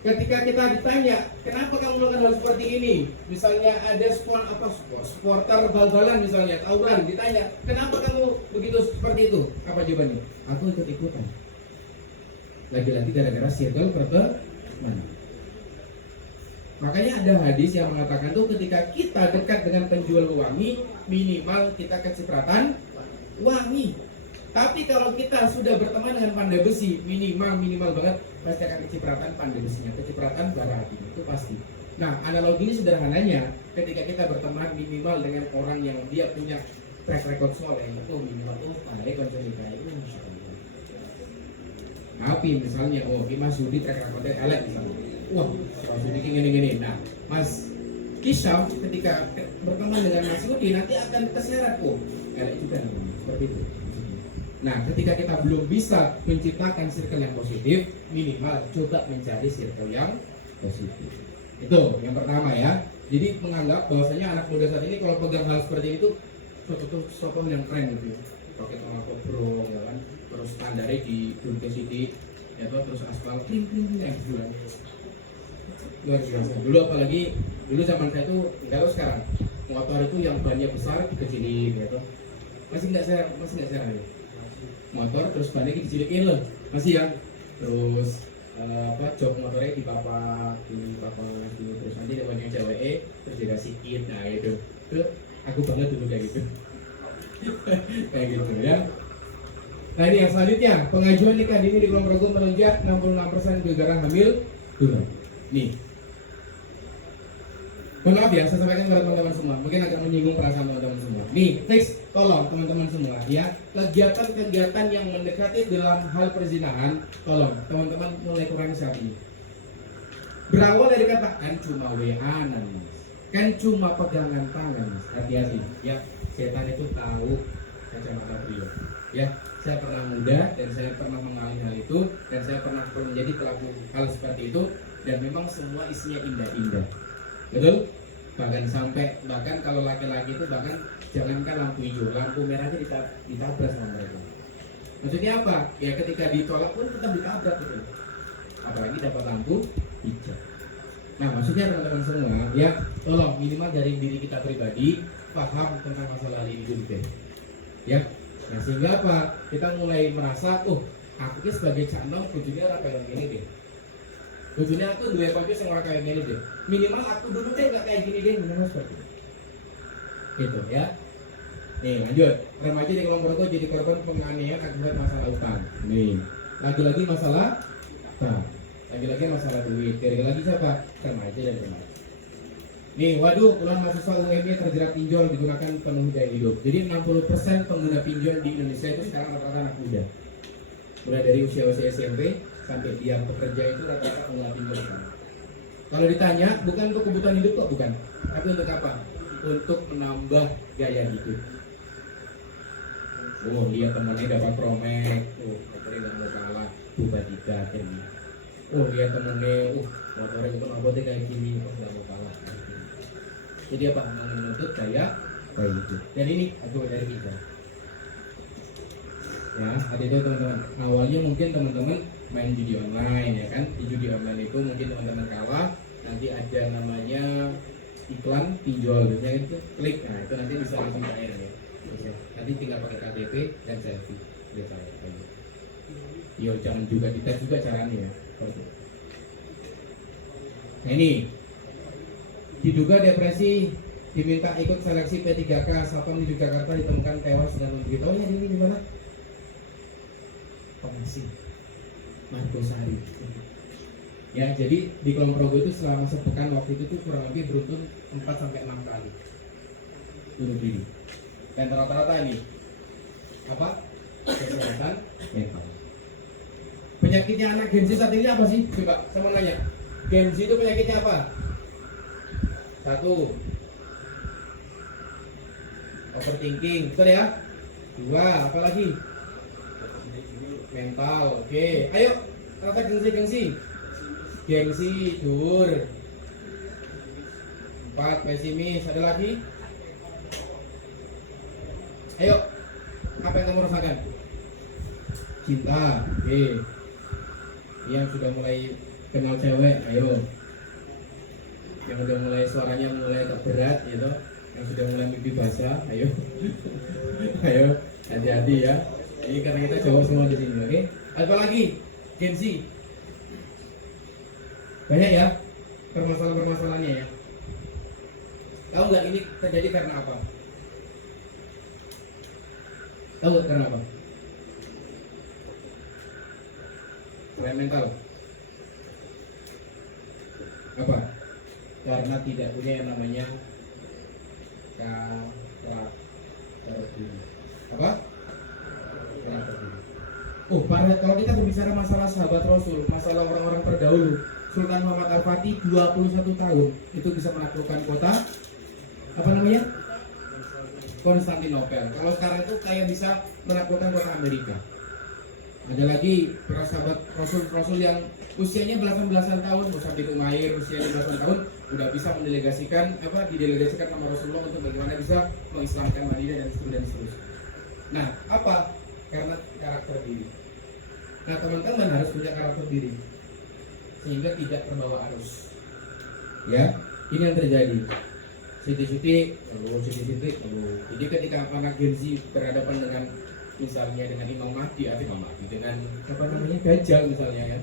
Ketika kita ditanya, kenapa kamu melakukan hal seperti ini? Misalnya ada supporter bal-balan misalnya, tawuran, ditanya, kenapa kamu begitu seperti itu? Apa jawabannya? Aku ikut-ikutan. Lagi-lagi gara-gara circle pertemanan. Makanya ada hadis yang mengatakan tuh ketika kita dekat dengan penjual wangi, minimal kita kecipratan wangi. Tapi kalau kita sudah berteman dengan pandai besi, minimal banget pasti akan kecipratan pandai besinya, kecipratan bara apinya, itu pasti. Nah, analogi ini sederhananya, ketika kita berteman minimal dengan orang yang dia punya track record soleh, itu minimal tuh pandai konsumsi kayak itu, insya Allah. Tapi misalnya, Mas Yudi track recordnya elek misalnya, Mas Yudi gini. Nah, Mas Kisham ketika berteman dengan Mas Yudi nanti akan keseret, elek juga namanya, seperti itu. Nah, ketika kita belum bisa menciptakan circle yang positif, minimal coba mencari circle yang positif. Itu yang pertama ya. Jadi menganggap bahwasanya anak muda saat ini kalau pegang hal seperti itu, sosok yang keren gitu ya. Pakai tongkat bro, ya kan. Terus standarnya di Dunke City, ya tuh, terus aspal kling yang bulan. Luar biasa. Dulu apalagi dulu zaman saya tuh enggak tahu sekarang. Motor itu yang bannya besar kecilin, ya tuh. Masih nggak saya ya. Motor terus bannya dicilikin loh, masih ya. Terus jok motornya dipapak dulu, terus nanti ada banyak cewek terus dikasihin. Nah itu aku banget dulu kayak gitu. Kayak gitu ya. Nah ini yang selanjutnya, pengajuan nikah dini di Kulon Progo melonjak 66% gara-gara hamil turun. Nih, mohon maaf ya, saya sampaikan kepada teman-teman semua, mungkin agak menyinggung perasaan teman-teman semua. Nih, fix, tolong teman-teman semua ya, kegiatan-kegiatan yang mendekati dalam hal perzinahan, tolong teman-teman mulai kurangi saat ini. Berawal dari kata kan cuma WA-an, kan cuma pegangan tangan, hati-hati ya. Setan itu tahu kacamata beliau. Ya, saya pernah muda dan saya pernah mengalami hal itu dan saya pernah menjadi pelaku hal seperti itu dan memang semua isinya indah-indah. Betul? Bahkan kalau laki-laki itu bahkan jangankan lampu hijau, lampu merah aja ditabrak sama mereka. Maksudnya apa? Ya ketika ditolak pun tetap ditabrak gitu. Apalagi dapat lampu hijau. Nah maksudnya teman-teman semua ya, tolong minimal dari diri kita pribadi paham tentang masalah ini dulu deh. Ya, nah sehingga apa? Kita mulai merasa, aku sebagai calon kudunya orang kayak gini deh. Kudunya aku dua kaki sama orang kayak gini deh. Minimal aku dulu deh nggak kayak gini deh, minimal seperti itu. Gitu ya. Nih lanjut, remaja di Kulon Progo jadi korban penganiayaan akibat masalah utang. Nih, lagi-lagi masalah utang. Lagi-lagi masalah duit. Lagi siapa? Remaja dan remaja. Nih, waduh, puluhan mahasiswa UMY terjerat pinjol digunakan penuh daya hidup. Jadi 60% pengguna pinjol di Indonesia itu sekarang rata-rata anak muda. mulai dari usia-usia SMP sampai dia bekerja itu rata-rata mengelola pinjol utama. Kalau ditanya, bukan untuk kebutuhan hidup kok, bukan, tapi untuk apa? Untuk menambah gaya hidup. Oh, lihat temennya dapat promek, motornya nggak mau kalah, tiba-tiba akhirnya. Oh, lihat temennya, motornya itu mabotnya kayak gini, nggak mau kalah. Jadi apa? Menuntut gaya hidup. Dan ini aku dari kita. Ya, tadi itu teman-teman. Awalnya mungkin teman-teman main judi online ya kan. Di judi online itu mungkin teman-teman kalah, nanti ada namanya iklan pinjol, biasanya itu klik, nah itu nanti bisa langsung cair ya. Nanti tinggal pakai KTP dan selfie, udah cair. Yo, jangan juga dites juga caranya ya. Nah ini diduga depresi, diminta ikut seleksi P3K Satpam di Jakarta, ditemukan tewas dan begitu. Oh ya, ini di mana? Pengasi Margosari. Ya, jadi di Kulon Progo itu selama sepekan waktu itu tuh kurang lebih beruntun 4 sampai 6 kali bunuh diri. Dan rata-rata ini apa? Kesehatan mental. Penyakitnya anak Gen Z saat ini apa sih? Coba saya mau nanya. Gen Z itu penyakitnya apa? 1, overthinking, betul ya? 2, apa lagi? Mental, oke. Ayo, kata gengsi. Gengsi, dur. 4, pesimis, ada lagi? Ayo, apa yang kamu rasakan? Cinta, oke. Yang sudah mulai kenal cewek, ayo. Yang sudah mulai suaranya mulai terberat gitu, yang sudah mulai mimpi basah, ayo. Ayo, hati-hati ya. Ini karena kita cowok semua di sini, oke? Apa lagi? Gen Z. Banyak ya permasalahannya ya. Tahu nggak ini terjadi karena apa? Tahu nggak karena apa? Selain mental. Apa? Karena tidak punya yang namanya karakter diri. Apa? Karakter diri. Kalau kita berbicara masalah sahabat Rasul, masalah orang-orang terdahulu, Sultan Muhammad Al-Fatih 21 tahun itu bisa menaklukkan kota apa namanya? Konstantinopel. Kalau sekarang itu kayak bisa menaklukkan kota Amerika. Ada lagi para sahabat Rasul yang usianya belasan tahun, Mus'ab bin Umair usianya belasan tahun udah bisa didelegasikan sama Rasulullah untuk bagaimana bisa mengislamkan Madinah dan seterusnya. Nah, apa? Karena karakter diri. Nah, teman-teman harus punya karakter diri sehingga tidak terbawa arus. Ya, ini yang terjadi. Siti-siti. Jadi ketika anak Gen Z berhadapan dengan misalnya dengan Imam Mahdi dengan apa namanya Dajjal misalnya ya,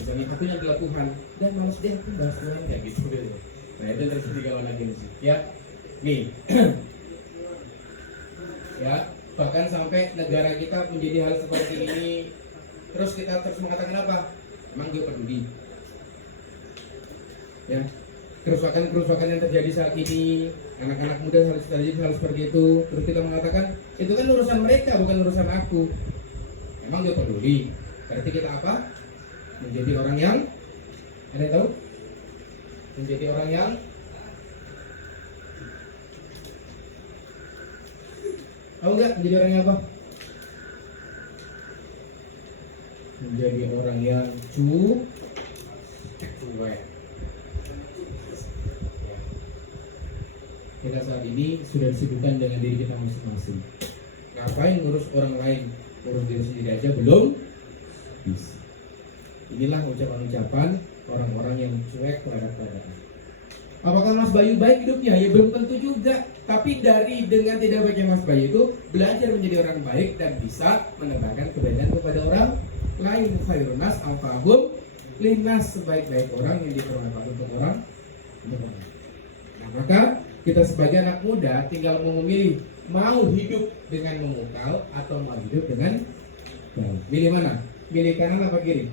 misalnya aku yang adalah Tuhan dan malas deh aku bahas Tuhan kayak gitu. Nah itu terjadi kalau anak Gen Z ya. Nih ya, bahkan sampai negara kita menjadi hal seperti ini, terus kita terus mengatakan apa? Emang gue peduli ya. Kerusakan yang terjadi saat ini, anak-anak muda harus terjadi hal seperti itu, terus kita mengatakan itu kan urusan mereka, bukan urusan aku. Emang dia peduli? Berarti kita apa? Menjadi orang yang, ada yang tahu? Menjadi orang yang tahu nggak? Menjadi orang yang apa? Menjadi orang yang cuek. Kita saat ini sudah disibukkan dengan diri kita masing-masing. Ngapain ngurus orang lain, ngurus diri sendiri aja belum bisa. Inilah ucapan-ucapan orang-orang yang cuek terhadap keadaan. Apakah Mas Bayu baik hidupnya? Ya belum tentu juga. Tapi dengan tidak baiknya Mas Bayu itu belajar menjadi orang baik dan bisa menebarkan kebaikan kepada orang lain. Khairun nas anfa'uhum linnas, sebaik-baik orang yang dipermanfaatkan untuk orang lain. Nah, maka kita sebagai anak muda tinggal memilih mau hidup dengan memukau atau mau hidup dengan baik. Milih mana? Milih kanan apa kiri?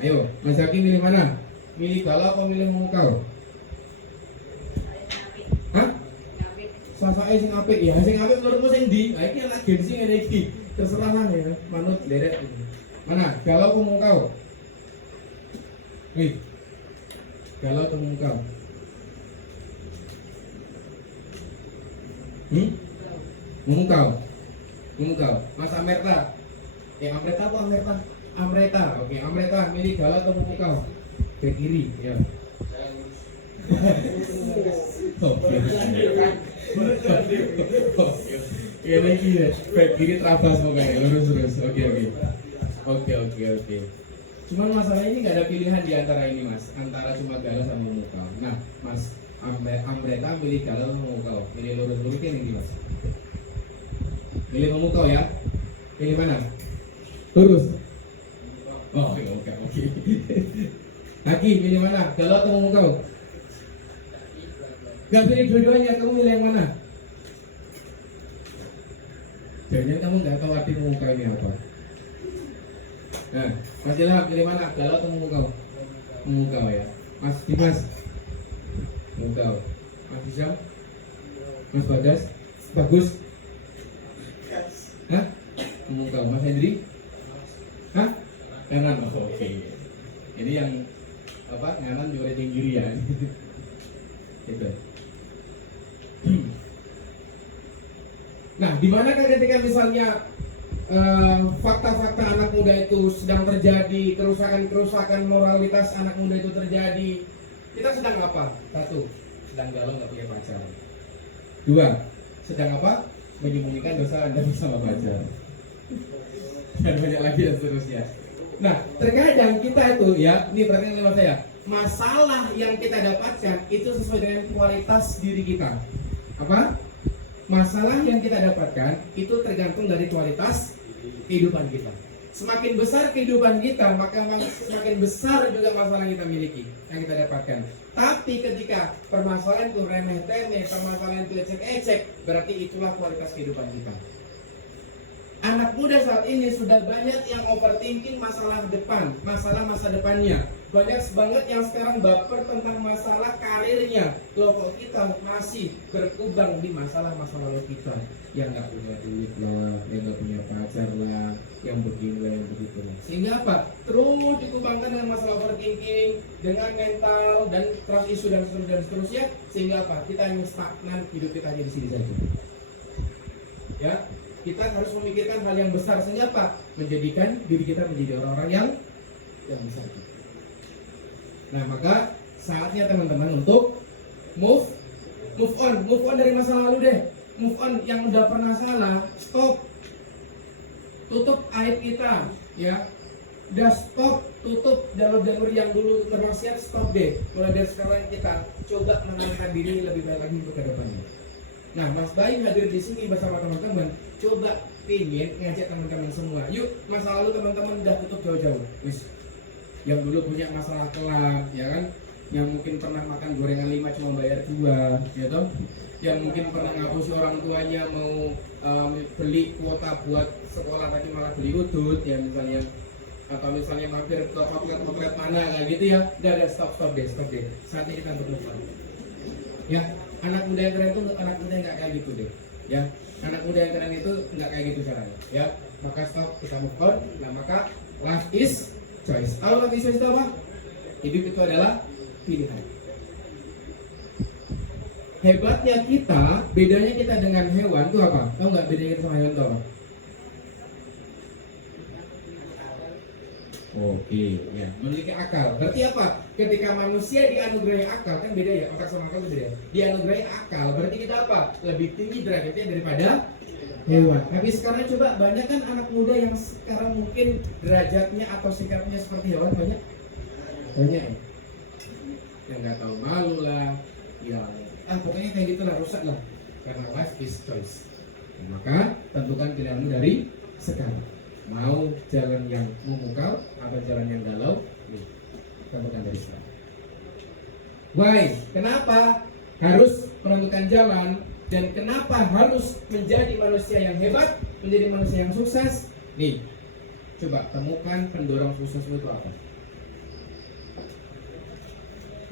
Ayo, Mas Zaki milih mana? Milih galau atau milih memukau? Hah? sasake sing apik ya, sing apik menurutmu sing ndi? Lah iki anak Gen Z ngene iki. Terserah lah ya, manut deret. Mana? Galau pemungkau. Wih. Galau pemungkau. Memungkau. Memungkau. Mas Amreta. Amreta apa Amreta? Amreta. Oke, Amreta milih galau atau memungkau? Ke kiri, ya. Oke. Ya lagi ya, baik kiri terabas pokoknya, lurus. Oke. Cuman masalah ini nggak ada pilihan di antara ini mas, antara cuma galau sama memukau. Nah, mas Amreta pilih galau sama memukau, pilih lurus ini mas. Pilih memukau ya, pilih mana? Lurus. Oh, oke. Haki, pilih mana? Galau atau memukau? Gak pilih dua-duanya, kamu pilih yang mana? Jangan kamu nggak tahu arti memukau ini apa. Nah, Mas Ilham pilih mana? Galau atau memukau? Memukau ya. Mas Dimas? Memukau. Mas Hisham? Mas Bagas? Bagus? Hah? Memukau. Mas Hendri? Hah? Kanan. Oh, oke. Jadi yang apa? Kanan juga ada yang kiri ya. Gitu. Nah, di manakah ketika misalnya fakta-fakta anak muda itu sedang terjadi, kerusakan moralitas anak muda itu terjadi, kita sedang apa? Satu, sedang galau nggak punya pacar. Dua, sedang apa? Menyembunyikan dosa Anda bersama pacar. Dan banyak lagi dan seterusnya. Nah, terkadang kita itu ya, ini perhatikan lewat saya, masalah yang kita dapatkan itu sesuai dengan kualitas diri kita. Apa? Masalah yang kita dapatkan itu tergantung dari kualitas kehidupan kita. Semakin besar kehidupan kita, maka semakin besar juga masalah yang kita miliki, yang kita dapatkan. Tapi ketika permasalahan itu remeh-temeh, permasalahan itu ecek-ecek, berarti itulah kualitas kehidupan kita. Anak muda saat ini sudah banyak yang overthinking masalah depan, masalah masa depannya. Banyak banget yang sekarang baper tentang masalah karirnya. Loh kok kita masih berkubang di masalah-masalah lalu kita yang nggak punya duit lah, yang nggak punya pacar lah, yang begini lah, yang begitu lah. Sehingga apa? Terus dikubangkan dengan masalah overthinking, dengan mental dan trust issue dan seterusnya. Sehingga apa? Kita hanya stagnan, hidup kita hanya di sini saja. Ya. Kita harus memikirkan hal yang besar sehingga apa? Menjadikan diri kita menjadi orang-orang yang besar. Nah, maka saatnya teman-teman untuk move on dari masa lalu deh. Move on yang udah pernah salah, stop. Tutup aib kita, ya. Udah stop, tutup jalur-jalur yang dulu termaksiat, stop deh. Mulai dari sekarang kita coba menangkan diri lebih baik lagi untuk ke depannya. Nah, Mas Bayu hadir di sini bersama teman-teman. Coba ingin ngajak teman-teman semua. Yuk, masa lalu teman-teman udah tutup jauh-jauh. Wis. Yang dulu punya masalah kelam, ya kan? Yang mungkin pernah makan gorengan 5 cuma bayar 2, ya toh? Yang mungkin pernah ngapusi orang tuanya mau beli kuota buat sekolah tapi malah beli udut, ya misalnya. Atau misalnya mampir ke outlet mana kayak gitu ya. Udah stop deh. Saatnya kita berubah. Ya, anak muda yang keren itu anak muda yang nggak kayak gitu deh, ya. Anak muda yang keren itu nggak kayak gitu caranya, ya. Maka stop, kita move on. Nah, maka life is choice. Life is choice itu apa? Hidup itu adalah pilihan. Hebatnya kita, bedanya kita dengan hewan itu apa? Tahu nggak bedanya kita sama hewan itu apa? Oke, ya, memiliki akal. Berarti apa? Ketika manusia dianugerahi akal, kan beda ya, otak sama akal beda ya. Dianugerahi akal, berarti kita apa? Lebih tinggi derajatnya daripada hewan. Tapi sekarang coba banyak kan anak muda yang sekarang mungkin derajatnya atau sikapnya seperti hewan banyak ya. Yang nggak tahu malu lah, ya. Pokoknya kayak gitulah, rusak lah. Karena life is choice. Maka tentukan pilihanmu dari sekarang. Mau jalan yang memukau atau jalan yang galau, tentukan dari sekarang. Why? Kenapa harus menentukan jalan dan kenapa harus menjadi manusia yang hebat, menjadi manusia yang sukses? Nih, coba temukan pendorong suksesmu itu apa?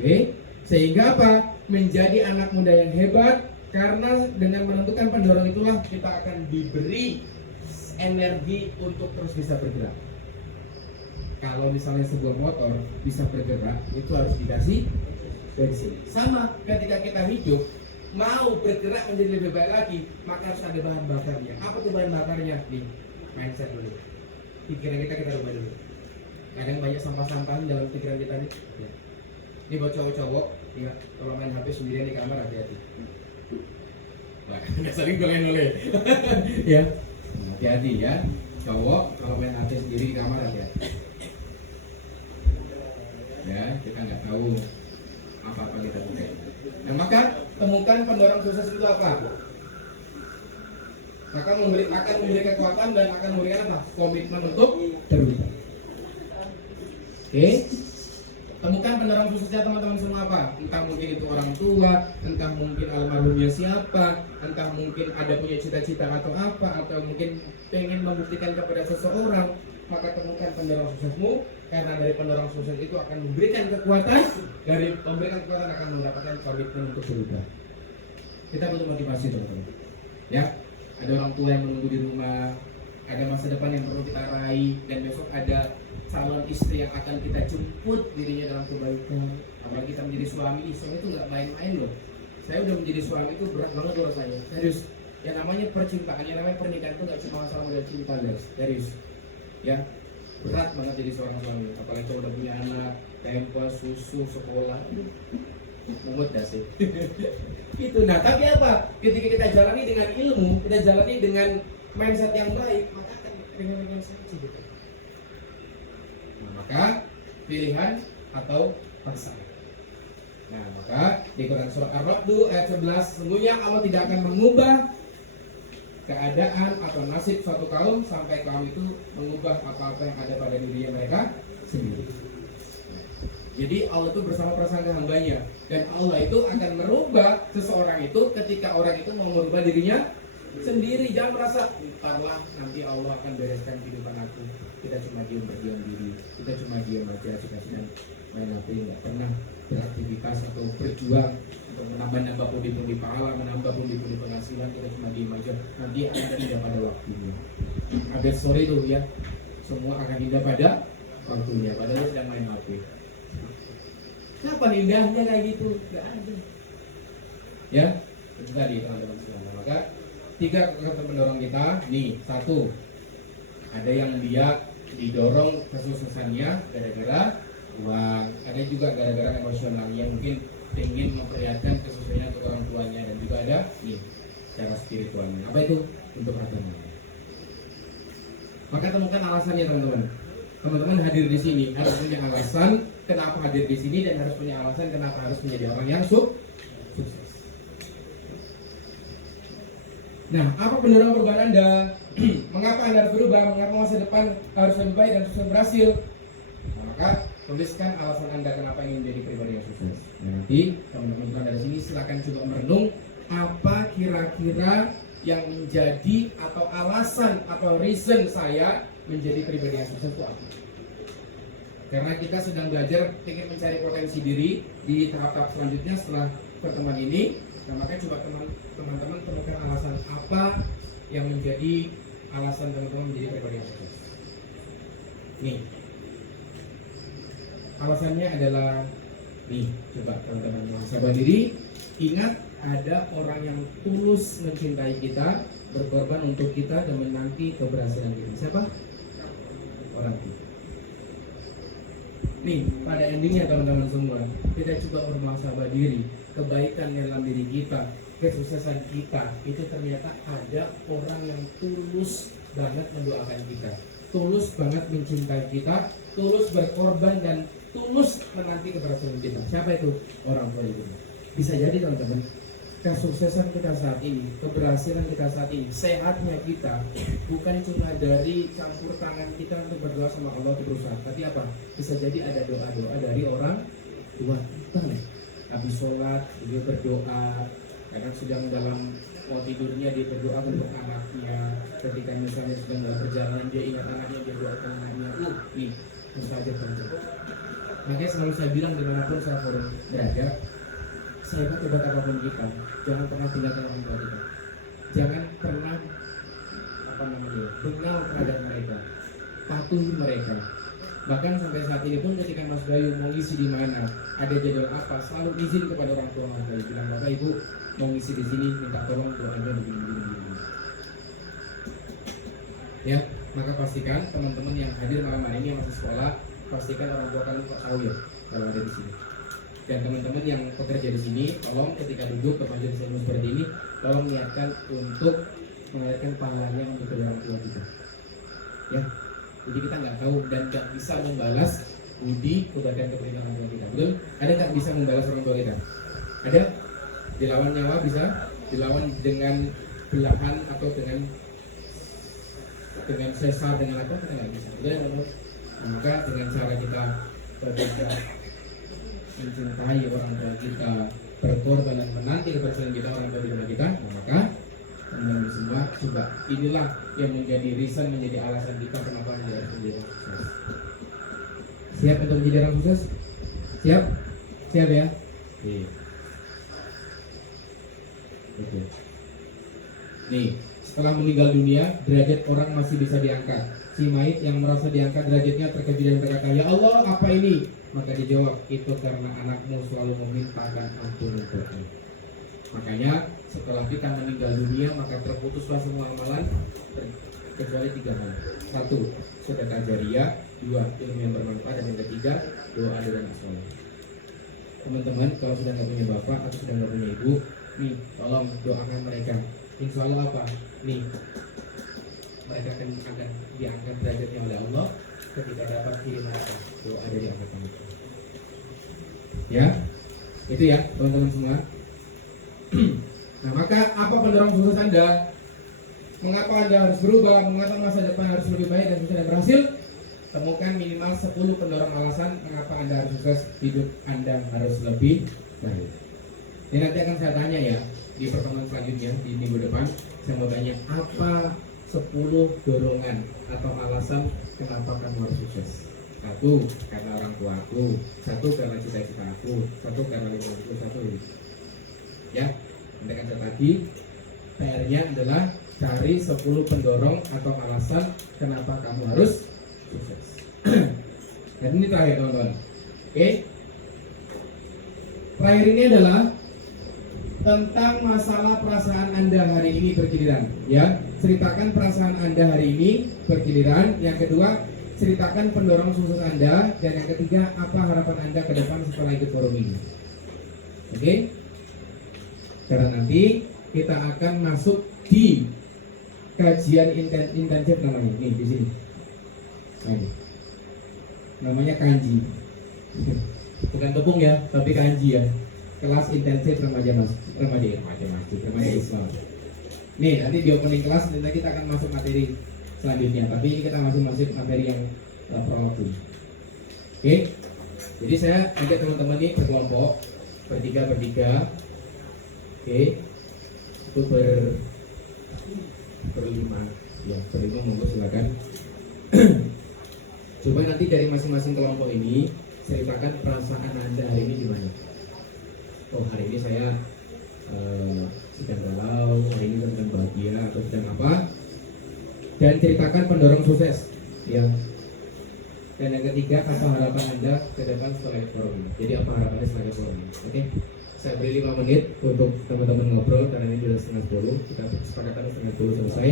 Oke, sehingga apa? Menjadi anak muda yang hebat, Karena dengan menentukan pendorong itulah kita akan diberi energi untuk terus bisa bergerak. Kalau misalnya sebuah motor bisa bergerak, itu harus dikasih bensin. Sama ketika kita hidup, mau bergerak menjadi lebih baik lagi, maka harus ada bahan bakarnya. Apa tuh bahan bakarnya? Nih, mindset dulu. Pikiran kita rubah dulu. Kadang banyak sampah-sampah dalam pikiran kita nih. Ya. Ini buat cowok-cowok, ya, kalau main HP sendirian di kamar hati-hati. Nah, udah sering boleh. Ya, hati-hati ya. Cowok kalau main HP sendiri di kamar hati-hati. Ya, kita nggak tahu apa-apa kita pakai. Nah, maka temukan pendorong sukses itu apa? Akan memberi kekuatan dan akan memberikan apa? Komitmen untuk terus. Oke, temukan pendorong suksesnya teman-teman semua apa? Entah mungkin itu orang tua, entah mungkin almarhumnya siapa, entah mungkin ada punya cita-cita atau apa, atau mungkin pengen membuktikan kepada seseorang. Maka temukan pendorong suksesmu, karena dari pendorong sukses itu akan memberikan kekuatan, dari memberikan kekuatan akan mendapatkan komitmen untuk berubah. Kita butuh motivasi teman-teman. Ya, ada orang tua yang menunggu di rumah, ada masa depan yang perlu kita raih, dan besok ada calon istri yang akan kita jemput dirinya dalam kebaikan. Apalagi kita menjadi suami itu nggak main-main loh. Saya udah menjadi suami itu berat banget loh rasanya. Serius. Yang namanya percintaan, yang namanya pernikahan itu nggak cuma masalah modal cinta guys. Serius. Ya, berat banget jadi seorang suami. Apalagi kalau udah punya anak, tempo, susu, sekolah, mumet dah sih. Itu. Nah, tapi apa? Ketika kita jalani dengan ilmu, kita jalani dengan mindset yang baik, maka akan dengan saja gitu. Nah, maka pilihan atau pasangan. Nah, maka di Quran surat Ar-Ra'd ayat 11, sesungguhnya Allah tidak akan mengubah keadaan atau nasib suatu kaum sampai kaum itu mengubah apa-apa yang ada pada dirinya mereka sendiri. Jadi Allah itu bersama prasangka hambanya, dan Allah itu akan merubah seseorang itu ketika orang itu mau merubah dirinya sendiri. Jangan merasa entarlah nanti Allah akan bereskan kehidupan aku. Kita cuma berdiam diri, kita cuma diam aja, kita sedang main HP, nggak pernah beraktivitas atau berjuang untuk menambah pundi-pundi pahala, menambah pundi-pundi penghasilan. Kita cuma diam aja, nanti akan indah pada waktunya. Ada story itu ya, semua akan indah pada waktunya, padahal sedang main HP. Kapan indahnya kayak gitu? Gak ada. Ya, itu tadi teman-teman semua. Maka 3 kekuatan pendorong kita, nih 1, ada yang dia didorong kesuksesannya gara-gara uang, ada juga gara-gara emosional yang mungkin ingin memperlihatkan kesuksesannya untuk orang tuanya, dan juga ada nih secara spiritualnya. Apa itu? Untuk agama. Maka temukan alasannya teman-teman. Teman-teman hadir di sini harus punya alasan kenapa hadir di sini, dan harus punya alasan kenapa harus menjadi orang yang sukses. Nah, apa pendorong perubahan Anda? Mengapa Anda harus berubah? Mengapa masa depan harus lebih baik dan sukses berhasil? Nah, maka tuliskan alasan Anda kenapa ingin menjadi pribadi yang sukses. Nah, nanti teman-teman dari sini silakan coba merenung apa kira-kira yang menjadi atau alasan atau reason saya menjadi pribadi yang sukses itu apa? Karena kita sedang belajar ingin mencari potensi diri di tahap-tahap selanjutnya setelah pertemuan ini. Nah, makanya coba teman-teman temukan alasan apa yang menjadi alasan teman-teman menjadi pribadi yang sukses. Nih, alasannya adalah nih, coba teman-teman muhasabah diri. Ingat, ada orang yang tulus mencintai kita, berkorban untuk kita dan menanti keberhasilan kita. Siapa? Orang tua. Nih, pada endingnya teman-teman semua, kita coba bermuhasabah diri. Kebaikan dalam diri kita, kesuksesan kita, itu ternyata ada orang yang tulus banget mendoakan kita, tulus banget mencintai kita, tulus berkorban, dan tulus menanti keberhasilan kita. Siapa itu? Orang tua itu. Bisa jadi teman-teman, kesuksesan kita saat ini, keberhasilan kita saat ini, sehatnya kita bukan cuma dari campur tangan kita untuk berdoa sama Allah untuk berusaha, tapi apa? Bisa jadi ada doa-doa dari orang tua kita nih. Habis sholat dia berdoa, kadang sedang dalam mau tidurnya dia berdoa untuk anaknya, ketika misalnya sedang dalam perjalanan dia ingat anaknya, dia doakan anaknya. Nih, bisa aja teman-teman. Makanya selalu saya bilang dimanapun saya berada, sehebat hebat apapun kita, jangan pernah tinggalkan orang tua kita. Jangan pernah kenal terhadap mereka, patuhi mereka. Bahkan sampai saat ini pun ketika Mas Bayu mau isi di mana, ada jadwal apa, selalu izin kepada orang tua Mas Bayu, bilang Bapak Ibu mau ngisi di sini, minta tolong doanya begini. Ya, maka pastikan teman-teman yang hadir malam hari ini yang masih sekolah, pastikan orang tua kalian kok tahu ya kalau ada di sini. Dan teman-teman yang bekerja di sini, tolong ketika duduk ke majelis ilmu seperti ini, tolong niatkan untuk mengingatkan pahalanya untuk kedua orang tua kita. Ya, jadi kita nggak tahu dan nggak bisa membalas budi kebaikan kebaikan orang tua kita. Betul? Ada nggak bisa membalas orang tua kita? Ada? Dilawan nyawa bisa? Dilawan dengan belahan atau dengan sesar, dengan apa? Kita nggak bisa. Betul? Maka dengan cara kita berbeda, mencintai orang tua kita, berkorban dan menanti keberhasilan kita orang tua kita, maka teman-teman semua coba inilah yang menjadi reason, menjadi alasan kita kenapa kita harus menjadi orang sukses. Siap untuk menjadi orang sukses? Siap? Siap ya? Oke. Nih, setelah meninggal dunia, derajat orang masih bisa diangkat. Si mayit yang merasa diangkat derajatnya terkejut dan berkata, "Ya Allah, apa ini?" Maka dijawab, "Itu karena anakmu selalu memintakan ampun untukmu." Makanya setelah kita meninggal dunia, maka terputuslah semua amalan kecuali 3 hal. 1, sedekah jariah. 2, ilmu yang bermanfaat. Dan yang ketiga, doa dan sholat. Teman-teman, kalau sudah nggak punya bapak atau sudah nggak punya ibu, nih tolong doakan mereka. Insya Allah apa? Nih, mereka akan diangkat derajatnya oleh Allah ketika dapat kiriman doa dari angkatan itu. Ya, itu ya teman-teman semua. Nah, maka apa pendorong sukses Anda? Mengapa Anda harus berubah? Mengapa masa depan harus lebih baik dan bisa berhasil? Temukan minimal 10 pendorong alasan mengapa Anda harus sukses, hidup Anda harus lebih baik. Ini nanti akan saya tanya ya di pertemuan selanjutnya di minggu depan. Saya mau tanya apa 10 dorongan atau alasan kenapa kamu harus sukses. 1, karena orang tua aku. 1, karena cita-cita aku. 1, karena lingkunganku. 1. Ya, nanti akan saya tagi. PR-nya adalah cari 10 pendorong atau alasan kenapa kamu harus sukses. Dan ini terakhir teman-teman. Oke. Terakhir ini adalah tentang masalah perasaan Anda hari ini bergiliran. Ya, ceritakan perasaan Anda hari ini bergiliran. Yang kedua, ceritakan pendorong sukses Anda. Dan yang ketiga, apa harapan Anda ke depan setelah ikut forum ini. Oke? Karena nanti kita akan masuk di kajian intensif namanya. Nih di sini. Nah, namanya kanji. Bukan tepung ya, tapi kanji ya. Kelas intensif remaja Islam. Nih nanti di opening kelas nanti kita akan masuk materi selanjutnya. Tapi ini kita masuk materi yang pro. Oke. Jadi saya ajak teman-teman ini berkelompok bertiga. Oke. Itu berlima. Ya, berlima monggo silakan. Coba nanti dari masing-masing kelompok ini ceritakan perasaan Anda hari ini gimana. Oh, hari ini saya sedang galau, hari ini sedang bahagia atau sedang apa? Dan ceritakan pendorong sukses, ya. Dan yang ketiga, apa harapan Anda ke depan setelah forum ini? Jadi apa harapannya setelah forum ini? Oke, saya beri 5 menit untuk teman-teman ngobrol karena ini sudah setengah 10. Kita sepakatan setengah 10 selesai.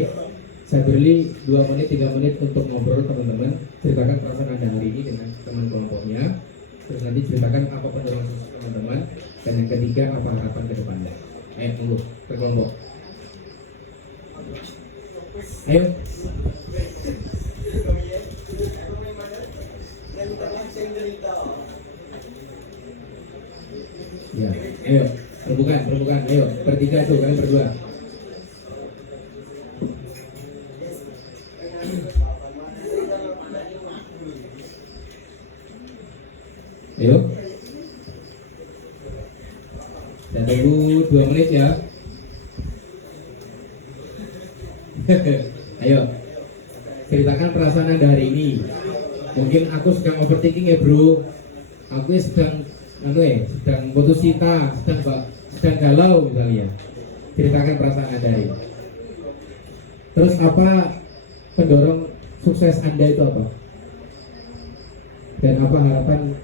Saya beri 2 menit, 3 menit untuk ngobrol teman-teman. Ceritakan perasaan Anda hari ini dengan teman kelompoknya. Terus nanti ceritakan apa pendorong sukses teman-teman. Dan yang ketiga, apa harapan ke depannya. Ayo tunggu, berkelompok. Ayo. Ya, ayo, perbukaan, ayo, bertiga tuh, kalian berdua. Ayo. Saya tunggu 2 menit ya. Ayo, ceritakan perasaan Anda hari ini. Mungkin aku sedang overthinking ya bro. Aku sedang sedang putus cinta, sedang galau misalnya. Ceritakan perasaan Anda ini. Terus apa pendorong sukses Anda itu apa? Dan apa harapan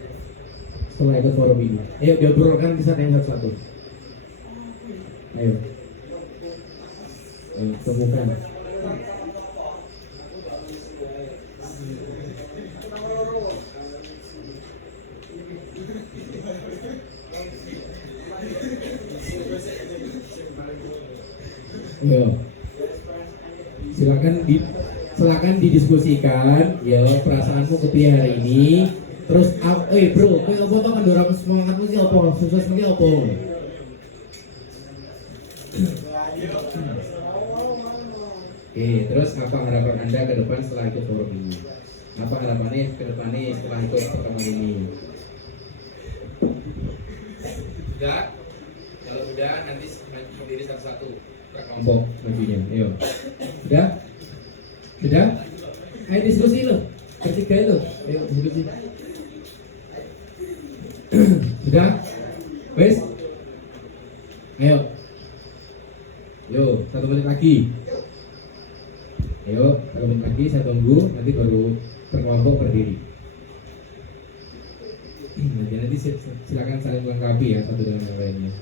setelah ikut forum ini? Ayo diobrolkan, bisa tanya satu-satu. Ayo. Ayo, temukan. Ayo. Silakan didiskusikan ya perasaanmu kepiye hari ini. Terus bro, kowe apa to mendorong semangatmu ki apa? Suksesmu ki apa? Oke, terus apa harapan Anda ke depan setelah ikut forum ini? Apa harapannya ke depannya setelah ikut pertemuan ini? Sudah? Kalau sudah nanti berdiri satu-satu per kelompok majunya. Ayo. Sudah? Sudah? Ayo diskusi loh. Bertiga loh. Ayo diskusi. Sudah? Wes? Ayo. Yo, 1 menit lagi. Ayo, 1 menit lagi saya tunggu, nanti baru berkelompok berdiri. Nanti silakan saling melengkapi ya satu dengan yang lainnya.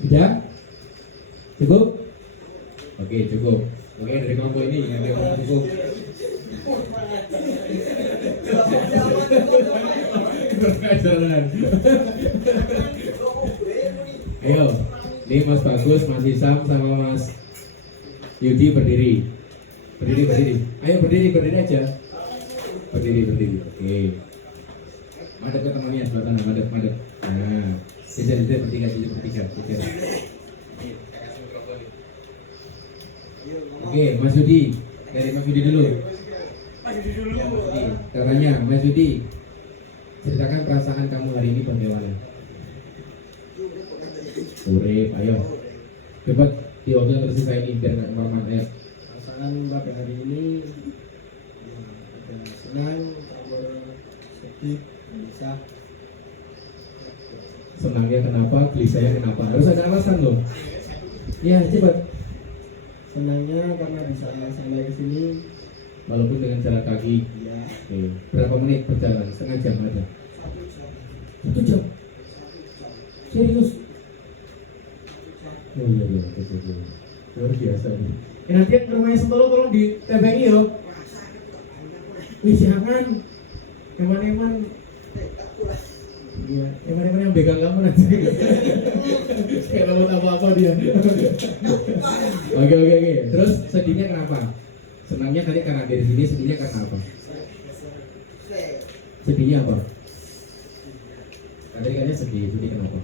Sudah? Cukup? Oke, cukup. Oke, dari kelompok ini yang ada cukup. Ayo, ini Mas Bagus, Mas Isam sama Mas Yudi berdiri. Ayo berdiri aja. Berdiri. Oke. Madep ke temannya sebelah sana, madep. Nah, jajar bertiga. Oke, Mas Yudi. Dari Mas Yudi dulu. Caranya, Mas Yudi, ceritakan perasaan kamu hari ini bagaimana? Urip, ayo. Coba diomel terus selesai biar nggak kemalaman ya. Perasaan pada hari ini ada senang, campur sedih, gelisah. Senangnya kenapa, gelisahnya kenapa? Harus ada alasan loh. Ya, cepat. Senangnya karena bisa sampai ke sini. Walaupun dengan jalan kaki. Ya. Oke. Berapa menit perjalanan? Setengah jam ada. 1 jam. Serius? Oh iya, betul. Luar biasa nih. Nanti yang rumahnya Sentolo tolong ditebengi yo. Wih jangan. Eman-eman. Iya, eman-eman yang begal kamu nanti. Kayak lewat apa-apa dia. Oke. Terus sedihnya kenapa? Senangnya tadi karena dari sini, sedihnya karena apa? Sedihnya apa? Tadi kayaknya sedih kenapa?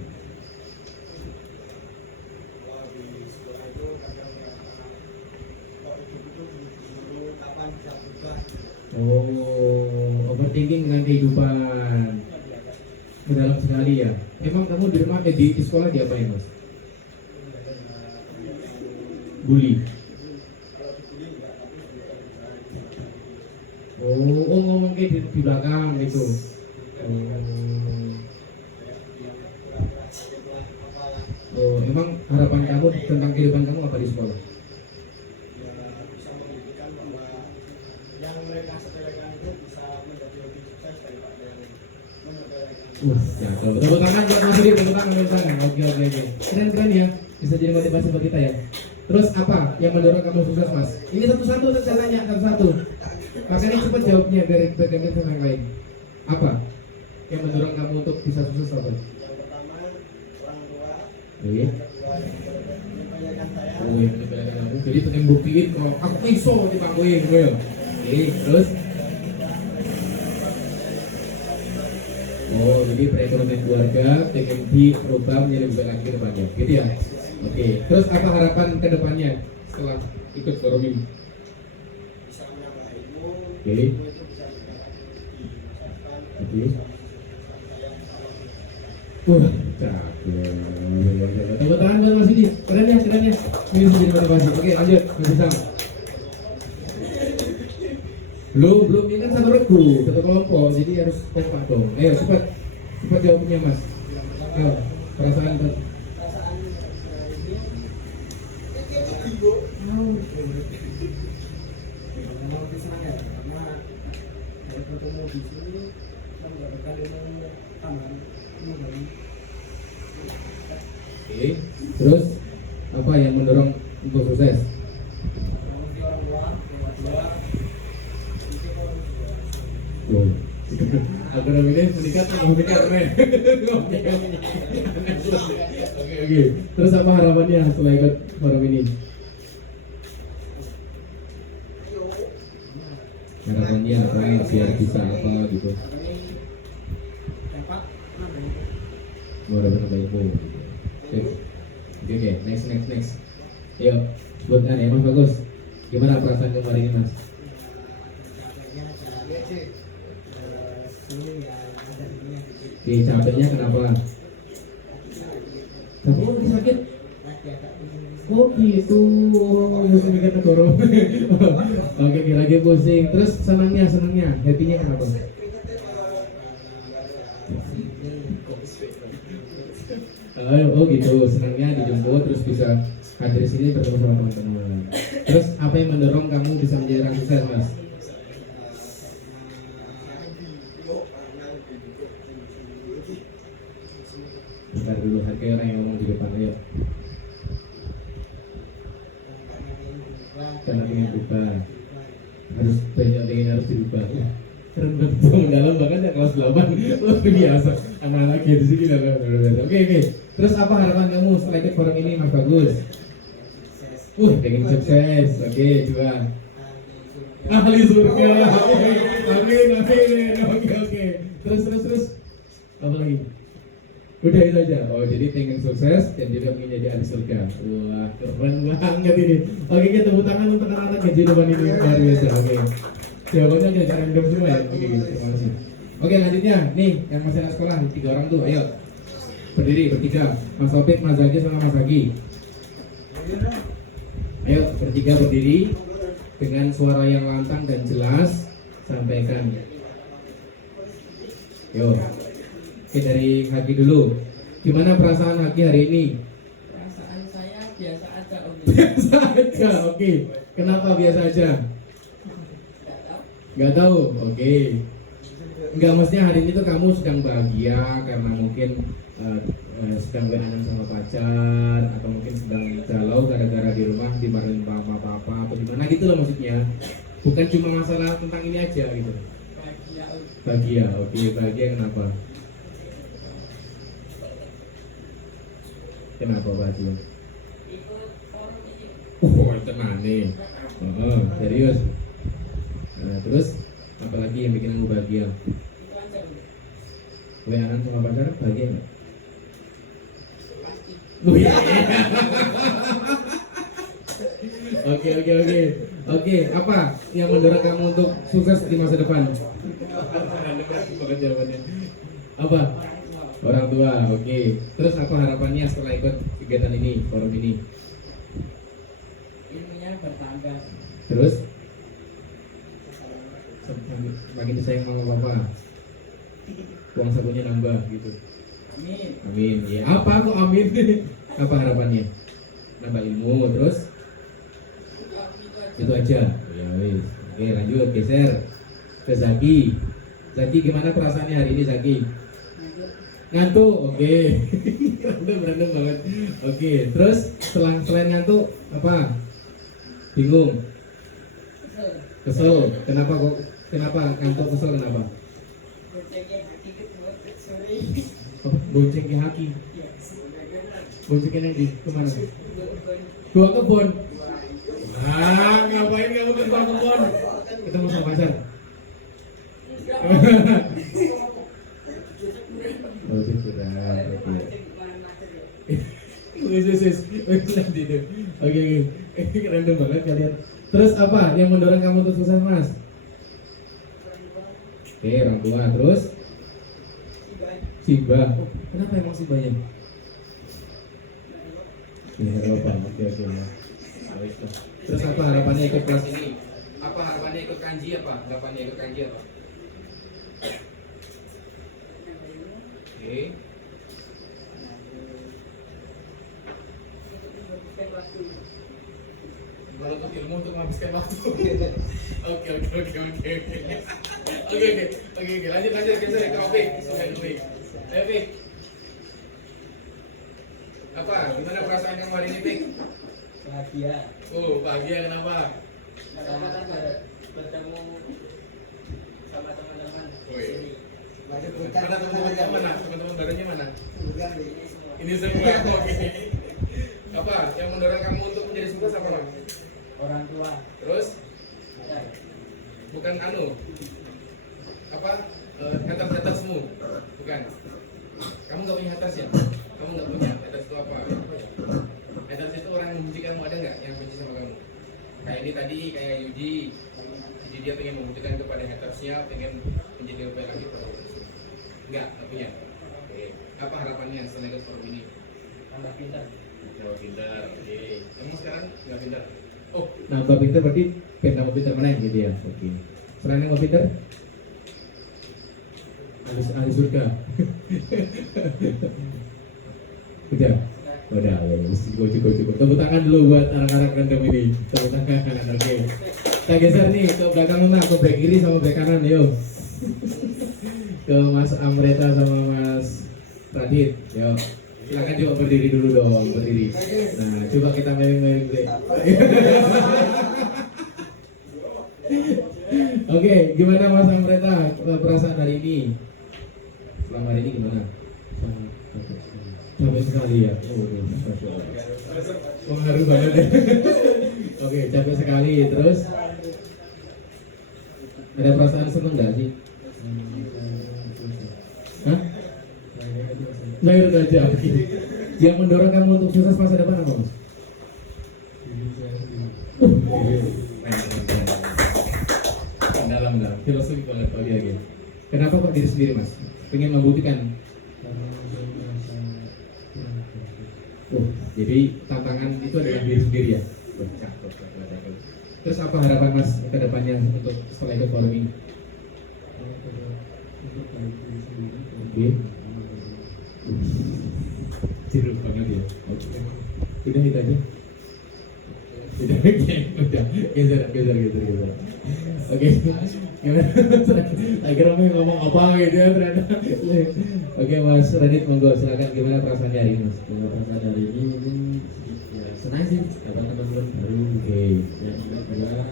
Oh, overthinking dengan kehidupan. Mendalam sekali ya. Emang kamu di rumah di sekolah diapain mas? Bully. Oh ngomong kayak di belakang gitu. Oh, emang harapan kamu tentang kehidupan kamu apa di sekolah? Ya, tepuk tangan buat Mas Yudi, tepuk tangan. Oke. Keren ya, bisa jadi motivasi buat kita ya. Terus apa yang mendorong kamu sukses mas? Ini satu-satu saya tanya, satu-satu. Makanya cepat jawabnya biar bergantian sama yang lain. Apa yang mendorong kamu untuk bisa sukses apa? Yang pertama, orang tua. Oke. Oh, yang menyebarkan kamu. Jadi pengen buktiin kalau aku iso di panggung gitu ya. Oke, terus. Oh, jadi perekonomian keluarga pengen diubah menjadi lebih baik lagi ke depannya, gitu ya? Oke, terus apa harapan ke depannya setelah ikut forum ini? Bisa menambah ilmu. Oke. Ilmu itu bisa dimasyarakat. Oke. Cakep. Tepuk tangan buat Mas Yudi. Keren ya. Ini bisa jadi motivasi. Oke, lanjut. Mas Isam. Belum ini kan satu regu, satu kelompok, jadi harus kompak dong. Ayo cepat, cepat jawabnya mas. Ayo, perasaan buat perasaan ini mau lebih senang ya karena dari bertemu di sini kita mendapatkan ilmu tambahan ilmu baru. Oke, terus apa yang mendorong untuk sukses? Mungkin orang tua, orang tua, mungkin orang tua. Wow. Aku namanya meningkat, mau meningkat, men. Oke. Terus apa harapannya setelah ikut forum ini? Harapannya apa biar bisa apa gitu? Dapat apa? Mau dapat apa ilmu? Oke, next. Yuk, buat ya Mas Bagus. Gimana perasaan kemarin ini Mas? Capeknya kenapa? Kamu lagi sakit? Oh gitu, harus mikir negara. Oke, lagi pusing. Terus senangnya, happy-nya kenapa? Oh gitu, senangnya dijemput terus bisa hadir di sini bertemu sama teman-teman. Terus apa yang mendorong kamu bisa menjadi orang sukses, Mas? Bentar dulu, kayak orang yang ngomong di depan, ayo. Karena ingin berubah, harus banyak yang harus dirubah. Keren banget, mendalam banget ya kelas 8. Luar biasa, anak-anak di sini Oke. Terus apa harapan kamu setelah ikut forum ini, Mas Bagus? Pengen sukses. Oke, coba. Ahli surga. Amin. Oke. Terus. Apa lagi? Udah itu aja. Oh, jadi pengen sukses dan juga ingin jadi ahli surga. Wah, keren banget ini. Oke, kita tepuk tangan untuk anak-anak gaji depan ini luar biasa. Oke. Jawabannya udah random semua ya. Oke, terima kasih. Oke, lanjutnya nih yang masih anak sekolah 3 orang tuh, ayo. Berdiri bertiga. Mas Topik, Mas Zaki sama Mas Zaki. Ayo bertiga berdiri dengan suara yang lantang dan jelas sampaikan. Yo. Oke, dari Haki dulu. Gimana perasaan Haki hari ini? Perasaan saya biasa aja Om. Biasa aja. Oke. Kenapa biasa aja? Gak tahu. Oke. Enggak, mestinya hari ini tuh kamu sedang bahagia karena mungkin sedang berenang sama pacar atau mungkin sedang galau gara-gara di rumah dimarahin papa atau gimana gitu loh maksudnya. Bukan cuma masalah tentang ini aja gitu. Bahagia. Oke, bahagia kenapa? Kenapa bahagia? Tenang nih. Serius. Nah, terus apalagi yang bikin kamu bahagia? Berenang sama pacar bahagia nggak? Oke. Apa yang mendorong kamu untuk sukses di masa depan? Apa? Orang tua. Oke. Terus apa harapannya setelah ikut kegiatan ini, forum ini? Ilmunya bertambah. Terus? Makin disayang sama papa. Uang sakunya nambah gitu. Amin. Ya. Apa kok amin? Apa harapannya? Nambah ilmu terus? Itu aja. Ya wis. Oke, lanjut geser ke Zaki. Zaki gimana perasaannya hari ini Zaki? Ngantuk. Oke. Berantem banget. Oke, terus selain ngantuk apa? Bingung. Kesel. Kenapa ngantuk kesel kenapa? Boncengnya Haki. Boncengnya yang di kemana? Dua kebun. Ngapain kamu ke dua kebun? Ketemu sama pacar. Oh, syukuran. Oke. Random banget kalian. Terus apa yang mendorong kamu untuk sukses, Mas? Oke, orang tua. Terus Simba. Kenapa emang Simbanya? Ya, apa? Oke. Terus apa harapannya ikut kelas ini? Apa harapannya ikut kanji apa? Harapannya ikut kanji apa? Oke. Kalau untuk ilmu untuk menghabiskan waktu. Oke. Oke. Lanjut geser ke Opi. Ayo Pik. Apa? Gimana perasaan kamu hari ini Pik? Bahagia. Oh, bahagia kenapa? Karena bertemu sama teman-teman di Woi. sini. Mana teman-temannya mana? Teman-teman barunya mana? Bukan ini semua. Ini semua. Oke. Apa yang mendorong kamu untuk menjadi sukses apa? Orang tua. Terus Ya. bukan apa haters-hatersmu? Bukan. Kamu nggak punya haters ya? Kamu nggak punya haters itu apa? Haters itu orang yang membenci kamu, ada nggak yang benci sama kamu? Kayak ini tadi, kayak Yudi. Jadi dia pengen membuktikan kepada hatersnya, pengen menjadi lebih baik lagi pada hatersnya. Nggak punya. Oke. Apa harapannya selain ikut forum ini? Tambah pintar. Nambah pintar. Oke. Kamu sekarang nggak pintar? Oh, nambah pinter berarti tambah pinter mana yang gitu ya? Oke. Selain nambah pinter, ahli surga. Udah. Udah, ya. Cukup. Tepuk tangan dulu buat anak-anak random ini. Tepuk tangan. Oke. Kita geser nih ke belakang Luna, ke belakang kiri sama belakang kanan, yuk. Ke Mas Amreta sama Mas Radit, yuk. Silakan coba berdiri dulu dong, berdiri. Nah, coba kita miring-miring deh. Oke, gimana Mas Amreta perasaan hari ini? Selama hari ini gimana? Capek sekali ya. Masya Allah. Pengaruh banget ya. Oke, capek sekali. Terus ada perasaan seneng nggak sih? Hah? Lahir aja. Yang mendorong kamu untuk sukses masa depan apa Mas? Dalam filosofi banget kalau dia gitu. Kenapa kok diri sendiri Mas? Pengen membuktikan. Jadi tantangan itu adalah diri sendiri ya. Cakep. Terus apa harapan Mas ke depannya untuk setelah ikut forum ini? Oke. Jeruk banget ya. Oke. Udah itu aja. Udah. Geser. Oke. Gimana? Akhirnya ngomong apa gitu ya ternyata. Oke Mas Radit, monggo silakan gimana perasaannya hari ini Mas? Kalau perasaan hari ini mungkin ya senang sih dapat teman-teman baru. Oke. Yang kedua perasaan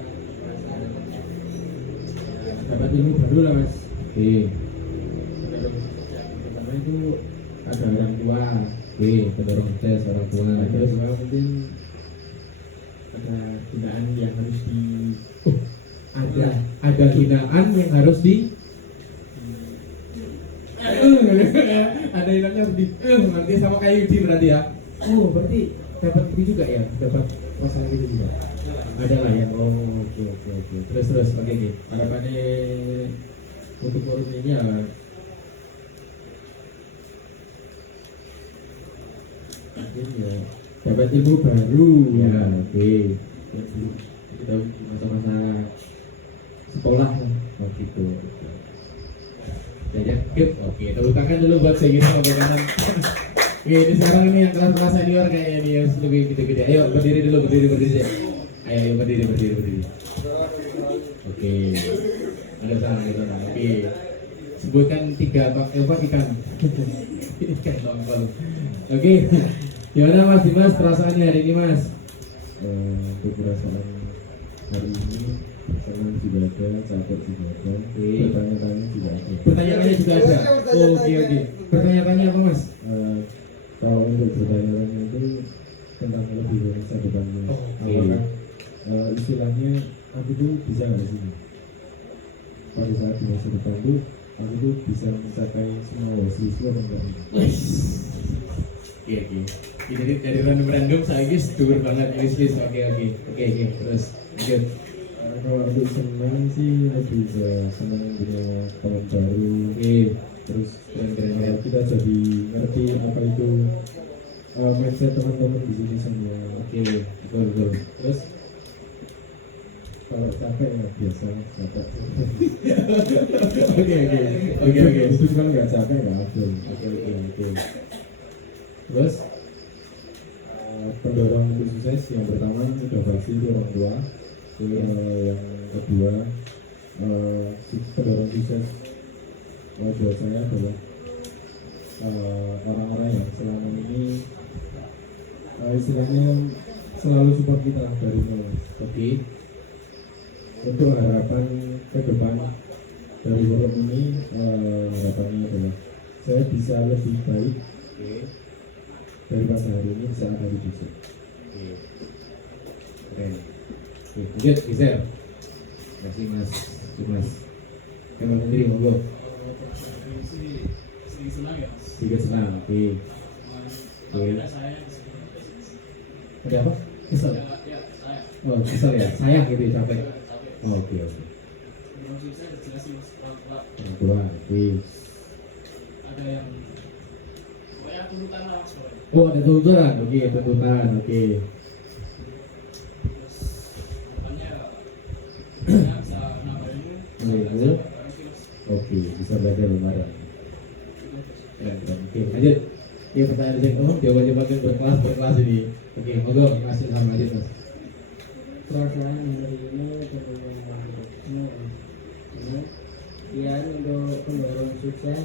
dapat ilmu baru lah Mas. Oke. Yang pertama itu ada orang tua. Oke, pendorong sukses orang tua. Yang Terus kedua mungkin ada hinaan yang harus di ada hinaan yang harus di ada hinaan yang di berarti sama kayak Yudi berarti ya. Oh, berarti dapat itu juga ya, dapat masalah itu juga. Ada lah ya. Oh, oke. Terus pakai gitu. harapannya untuk forum ini ya mungkin ya dapat ilmu baru Ya, ya oke. yang belum kita di masa-masa sekolah lah. Oh gitu. Ya, oke. Tepuk tangan dulu buat saya gitu sampai kanan. Oke, ini sekarang ini yang kelas senior kayaknya ini yang lebih gede-gede. Ayo berdiri dulu, berdiri. Ayo berdiri. Oke. Ada sana. Oke. Sebutkan 3 ikan. Ikan nongol. Oke. Gimana Mas Dimas perasaannya hari ini Mas? Untuk perasaan hari ini senang juga ada, capek juga ada, bertanya-tanya juga ada. Pertanyaannya juga ada. Oke. Pertanyaannya apa Mas? Kalau untuk bertanya-tanya itu tentang lebih dari masa depannya. Apakah istilahnya aku tuh bisa nggak di sini? Pada saat di masa depan tuh aku tuh bisa mencapai semua siswa atau enggak? Oke. Jadi dari random saya guys dur banget list. Oke. Terus lanjut. Kalau untuk senang sih lebih ke senang punya teman baru. Oke. Terus Keren. kita jadi ngerti apa itu mindset teman-teman di sini semua. Oke. Betul. Terus Kalau capek ya biasa capek. Oke. Itu kan nggak capek nggak ada. Oke. Terus Pendorong untuk sukses yang pertama udah pasti itu orang tua. Yang kedua pendorong sukses buat saya adalah orang-orang yang selama ini istilahnya selalu support kita dari nol. oke. Untuk harapan ke depan dari forum ini, harapannya adalah saya bisa lebih baik Oke. dari pas hari ini saat hari besok. Oke. Keren. Oke, lanjut Gisel. Kasih Mas. Yang sendiri monggo. Sedikit senang ya mas. Tiga senang. Oke. Alhamdulillah saya Ada apa? Kesel. ya saya Oh, kesel ya. Sayang gitu ya, capek. Oh, oke. belum sukses jelas sih mas. Orang tua. Oke. Ada yang pokoknya tuntutan lah mas. Oh, ada tuntutan. Oke, tuntutan. Oke. Terus harapannya bisa nambah ilmu. Ilmu. Oke, bisa belajar bareng. Keren. Oke, lanjut. Iya, pertanyaan dari jawaban-jawaban berkelas ini. Oke, monggo kasih sama lanjut Mas. Perasaan menerima teman-teman semua ini yang untuk pendorong sukses.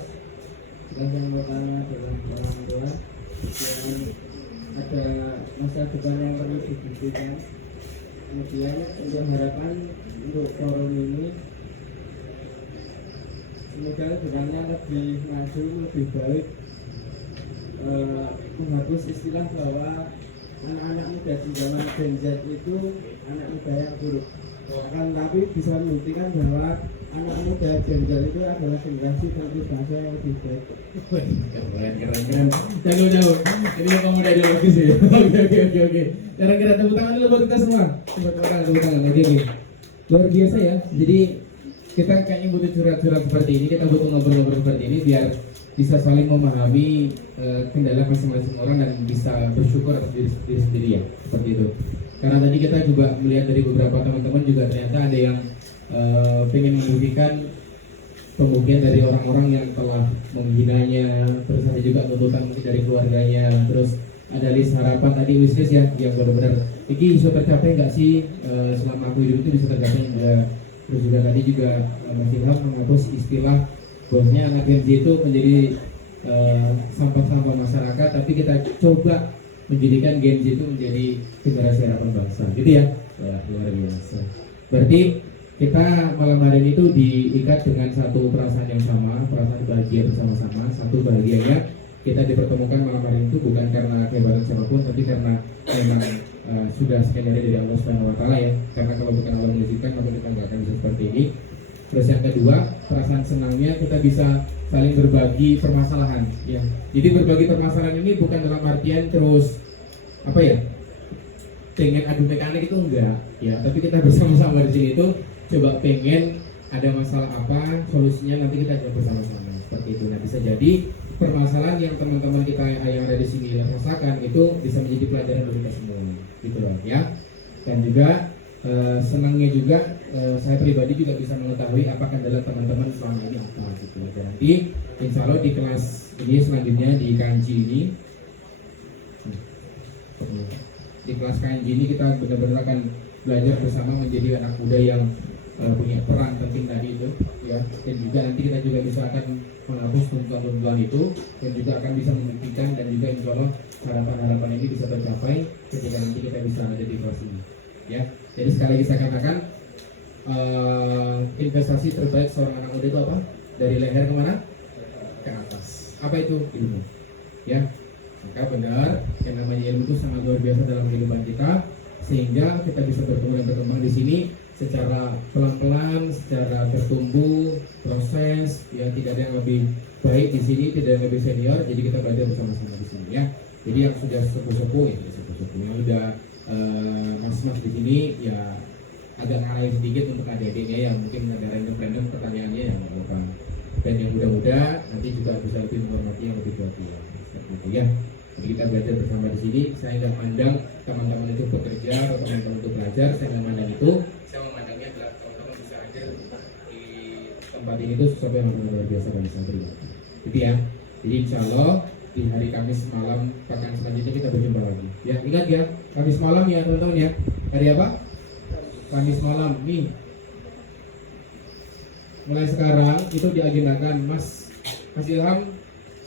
Yang pertama adalah orang tua yang ada masa depan yang perlu dibuktikan. Kemudian untuk harapan untuk forum ini semoga depannya lebih maju, lebih baik, menghapus istilah bahwa anak-anak muda di zaman Gen Z itu anak muda yang buruk. Akan tapi bisa membuktikan bahwa anak muda Gen Z itu adalah generasi penerus bangsa yang lebih baik. Keren. Jauh. Ini yang kamu udah ideologis ya. Oke. Kira-kira tepuk tangan dulu buat kita semua. Tepuk tangan. Oke. Luar biasa ya. Jadi kita kayaknya butuh curhat-curhat seperti ini. Kita butuh ngobrol-ngobrol seperti ini biar bisa saling memahami kendala masing-masing orang dan bisa bersyukur atas diri sendiri ya. Seperti itu. Karena tadi kita juga melihat dari beberapa teman-teman juga ternyata ada yang pengen membuktikan pembuktian dari orang-orang yang telah menghinanya, terus ada juga tuntutan mungkin dari keluarganya, terus ada list harapan tadi wishlist ya yang benar-benar ini bisa tercapai nggak sih selama aku hidup itu bisa tercapai enggak. Terus juga tadi juga Mas Ilham menghapus istilah bahwasanya anak Gen Z itu menjadi sampah-sampah masyarakat, tapi kita coba menjadikan Gen Z itu menjadi generasi harapan bangsa gitu ya. Wah, luar biasa. Berarti kita malam hari ini tuh diikat dengan satu perasaan yang sama, perasaan bahagia bersama-sama. Satu bahagianya kita dipertemukan malam hari itu bukan karena kehebatan siapapun, tapi karena memang sudah skenario dari Allah Subhanahu Wa Taala ya. Karena kalau bukan Allah mengizinkan maka kita nggak akan bisa seperti ini. Terus yang kedua, perasaan senangnya kita bisa saling berbagi permasalahan ya. Jadi berbagi permasalahan ini bukan dalam artian terus apa ya, pengen adu mekanik itu enggak ya, tapi kita bersama-sama di sini itu coba pengen ada masalah apa, solusinya nanti kita coba bersama-sama seperti itu. Nah, bisa jadi permasalahan yang teman-teman kita yang ada di sini rasakan itu bisa menjadi pelajaran bagi kita semua gitu loh ya. Dan juga senangnya juga saya pribadi juga bisa mengetahui apa kendala teman-teman selama ini apa gitu. Dan nanti insya Allah di kelas ini selanjutnya di kanji ini, di kelas kanji ini kita benar-benar akan belajar bersama menjadi anak muda yang punya peran penting tadi itu ya. Dan juga nanti kita juga bisa akan menghapus tuntutan-tuntutan itu dan juga akan bisa membuktikan dan juga insya Allah harapan-harapan ini bisa tercapai ketika nanti kita bisa ada di kelas ini ya. Jadi sekali lagi saya katakan investasi terbaik seorang anak muda itu apa? Dari leher kemana? Ke atas. Apa itu? Ilmu ya. Maka benar yang namanya ilmu itu sangat luar biasa dalam kehidupan kita, sehingga kita bisa bertumbuh dan berkembang di sini secara pelan-pelan, secara bertumbuh, proses ya. Tidak ada yang lebih baik di sini, tidak ada yang lebih senior, jadi kita belajar bersama-sama di sini ya. Jadi yang sudah sepuh-sepuh ya sepuh-sepuh, yang udah mas-mas di sini ya agak ngalahin sedikit untuk adik-adiknya yang mungkin ada random pertanyaannya yang apa. Dan yang muda-muda nanti juga bisa lebih menghormati yang lebih tua-tua seperti itu ya. Jadi kita belajar bersama di sini. Saya nggak mandang teman-teman itu bekerja atau teman-teman itu belajar, saya nggak mandang itu. saya memandangnya adalah teman-teman bisa hadir di tempat ini tuh sesuatu yang luar biasa bagi santri. Jadi ya, jadi insya Allah di hari Kamis malam pekan selanjutnya kita berjumpa lagi. Ya ingat ya, Kamis malam ya teman-teman ya. Hari apa? Kamis malam nih. Mulai sekarang itu diagendakan, Mas Ilham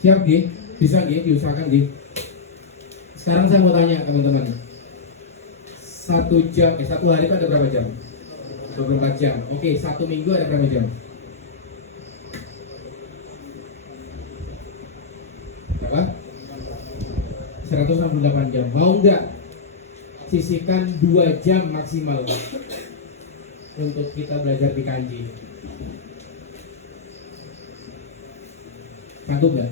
siap G? Bisa G? Diusahakan G? Sekarang saya mau tanya teman-teman, 1 jam, satu hari itu ada berapa jam? 24 jam. Oke, 1 minggu ada berapa jam? Berapa? 168 jam. Mau nggak sisihkan 2 jam maksimal untuk kita belajar di kanji? Satu nggak?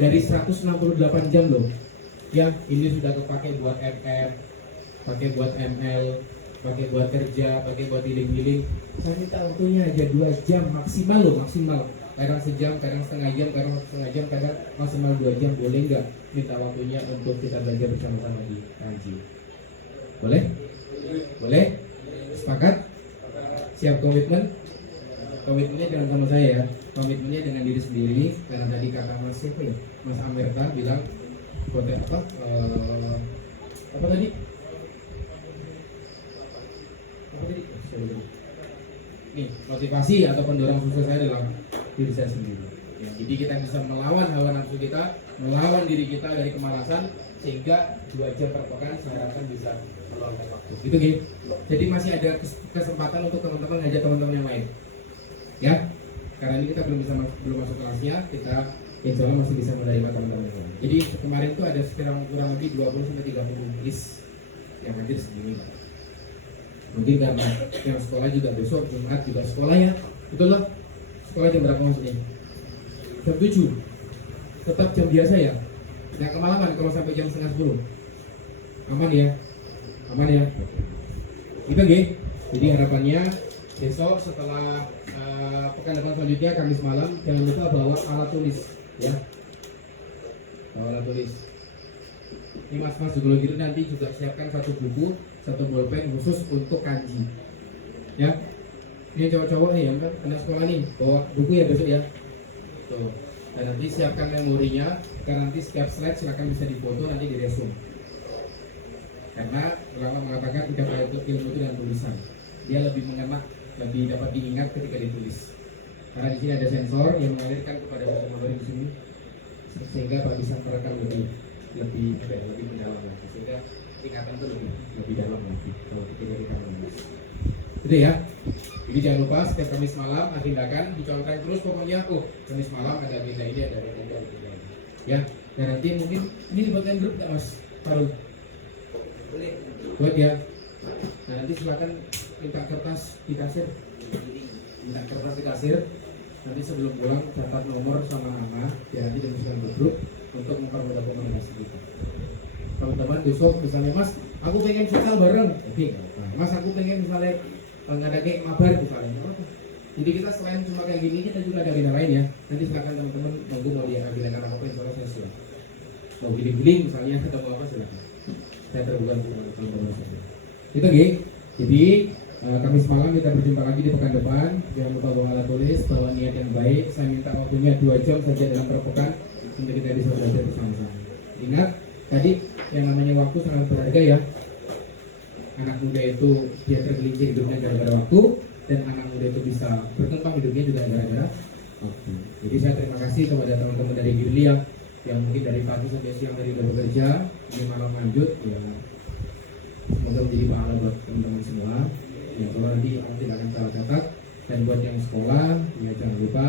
Dari 168 jam loh. Ya, ini sudah kepake buat MM, pakai buat ML, pakai buat kerja, pakai buat healing-healing. Saya minta waktunya aja 2 jam maksimal loh, maksimal. Kadang sejam, kadang setengah jam, kadang maksimal 2 jam. Boleh nggak minta waktunya untuk kita belajar bersama-sama di kanji? Boleh? Boleh? Sepakat? Siap komitmen? Komitmennya jangan sama saya ya. Komitmennya dengan diri sendiri. Karena tadi kata Mas siapa ya? Mas Amerta bilang konten apa? Apa tadi? Nih, motivasi atau pendorong sukses saya adalah diri saya sendiri. Ya, jadi kita bisa melawan hawa nafsu kita, melawan diri kita dari kemalasan, sehingga 2 jam per pekan saya harapkan bisa meluangkan waktu. Gitu gitu. Jadi masih ada kesempatan untuk teman-teman ngajak teman-teman yang lain. Ya, karena ini kita belum masuk kelasnya, kita insya Allah masih bisa menerima teman-teman yang lain. Jadi kemarin itu ada sekitar kurang lebih 20-30 list yang hadir segini. Mungkin karena yang sekolah juga besok Jumat juga sekolah ya, betul loh. Sekolah jam berapa maksudnya? Jam 7. Tetap jam biasa ya. Nggak kemalaman kalau sampai jam setengah 10. Aman ya? Aman ya? Itu G. Jadi harapannya besok setelah pekan depan selanjutnya Kamis malam jangan lupa bawa alat tulis ya. Bawa alat tulis. Ini mas-mas juga gitu nanti juga siapkan 1 buku, 1 bolpen khusus untuk kanji. Ya. Ini cowok-cowok nih yang kan anak sekolah nih, bawa buku ya besok ya. Tuh. Dan nanti siapkan memorinya, karena nanti setiap slide silakan bisa difoto nanti di resume. Karena ulama mengatakan tidak ada ilmu itu dengan tulisan. Dia lebih mengena, lebih dapat diingat ketika ditulis. Karena di sini ada sensor yang mengalirkan kepada memori di sini, sehingga Pak bisa merekam lebih mendalam lagi, sehingga ingatan itu lebih dalam lagi kalau kita jadi kamera. Itu ya. Jadi jangan lupa setiap Kamis malam agendakan, dicontohkan terus pokoknya. Kamis malam ada agenda ini, ada agenda ini. Ya. Dan nanti mungkin ini dibuatkan grup nggak Mas Farul? Boleh. Buat ya. Nah nanti silakan minta kertas di kasir. Nanti sebelum pulang catat nomor sama nama, ya nanti dimasukkan ke grup untuk mempermudah komunikasi kita. Teman-teman besok misalnya Mas, aku pengen futsal bareng, oke. Nah, Mas aku pengen misalnya ngadain mabar misalnya. Jadi kita selain cuma kayak gini, kita juga ada agenda lain ya. Nanti silakan teman-teman tunggu mau diagendakan apa insya Allah saya siap. Mau giling-giling misalnya atau mau apa silakan. Saya terbuka untuk teman-teman saja. Itu G. Jadi Kamis malam kita berjumpa lagi di pekan depan. Jangan lupa bawa alat tulis, bawa niat yang baik. Saya minta waktunya 2 jam saja dalam per pekan untuk kita bisa belajar bersama-sama. Ingat tadi yang namanya waktu sangat berharga ya. Anak muda itu dia tergelincir hidupnya gara-gara waktu, dan anak muda itu bisa berkembang hidupnya juga gara-gara waktu. Jadi saya terima kasih kepada teman-teman dari Girlia yang mungkin dari pagi sampai siang hari udah bekerja, ini malam lanjut ya. Semoga menjadi pahala buat teman-teman semua. Ya kalau nanti tidak akan salah catat. Dan buat yang sekolah ya jangan lupa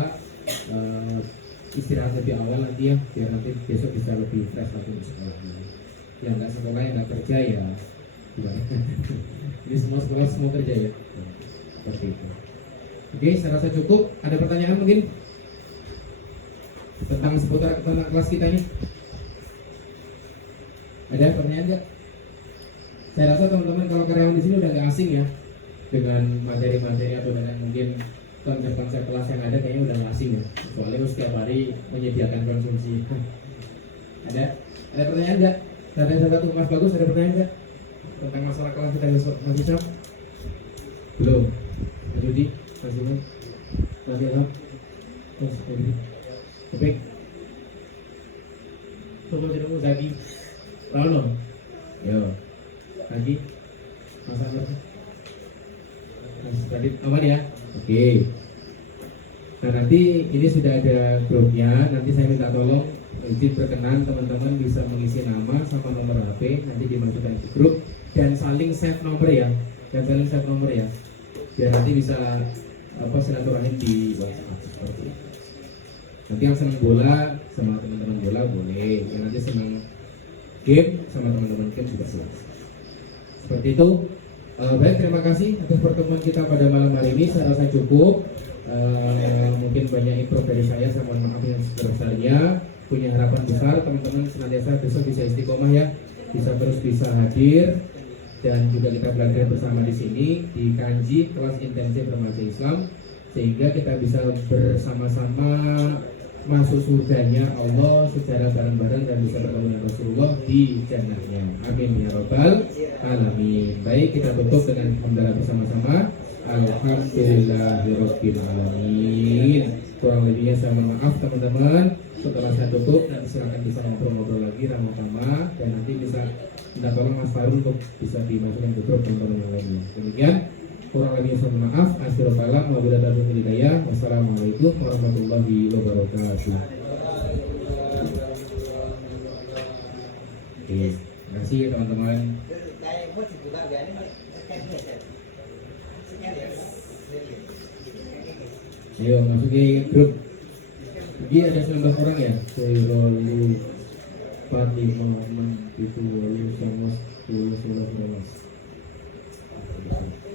istirahat lebih awal nanti ya, biar nanti besok bisa lebih fresh lagi untuk sekolah. Yang nggak sekolah, yang nggak kerja ya ini semua sekolah semua kerja ya, seperti itu. Oke, saya rasa cukup. Ada pertanyaan mungkin tentang seputar kelas kita ini? Ada pertanyaan nggak? Saya rasa teman-teman kalau karyawan di sini udah nggak asing ya dengan materi-materi atau dengan mungkin konsep-konsep kelas yang ada, kayaknya udah nggak asing ya. Soalnya setiap hari menyediakan konsumsi. Ada pertanyaan nggak? Ada satu Mas Bagus, ada pertanyaan nggak tentang masalah kelas kita besok Mas Isam? Belum. Mas Yudi, Mas Iman, Mas Ilham, Mas Yudi, Opik. Tunggu jenengmu Zaki. Rano. Yo. Lagi. Mas Amr. Mas Radit aman ya? Oke. Nah nanti ini sudah ada grupnya. Nanti saya minta tolong izin berkenan teman-teman bisa mengisi nama sama nomor HP nanti dimasukkan ke grup dan saling save nomor ya. Dan saling save nomor ya. Biar nanti bisa silaturahim di WhatsApp seperti itu. Nanti yang senang bola sama teman-teman bola boleh. Yang nanti senang game sama teman-teman game juga silahkan. Seperti itu. Baik, terima kasih atas pertemuan kita pada malam hari ini. Saya rasa cukup. Mungkin banyak intro dari saya mohon maaf yang sebesar-besarnya. Punya harapan besar teman-teman senantiasa besok bisa istiqomah ya, bisa terus bisa hadir dan juga kita belajar bersama di sini di Kanji kelas intensif remaja Islam sehingga kita bisa bersama-sama masuk surganya Allah secara bareng-bareng dan bisa bertemu dengan Rasulullah di jannahnya. Amin ya rabbal alamin. Baik, kita tutup dengan hamdalah bersama-sama. Alhamdulillahirabbil alamin. Kurang lebihnya saya mohon maaf teman-teman. Setelah saya tutup nanti silakan bisa ngobrol-ngobrol lagi ramah-ramah dan nanti bisa minta tolong Mas Farul untuk bisa dimasukkan ke grup teman-teman yang lainnya. Demikian kurang lebihnya saya mohon maaf. Astagfirullah wabillahi taufiq hidayah. Wassalamualaikum warahmatullahi wabarakatuh. Oke, terima kasih teman-teman. Ayo masuki grup. Jadi ada 19 orang ya. 0, 4, 5, 6, 7, 8, 9, 10, 11, 12.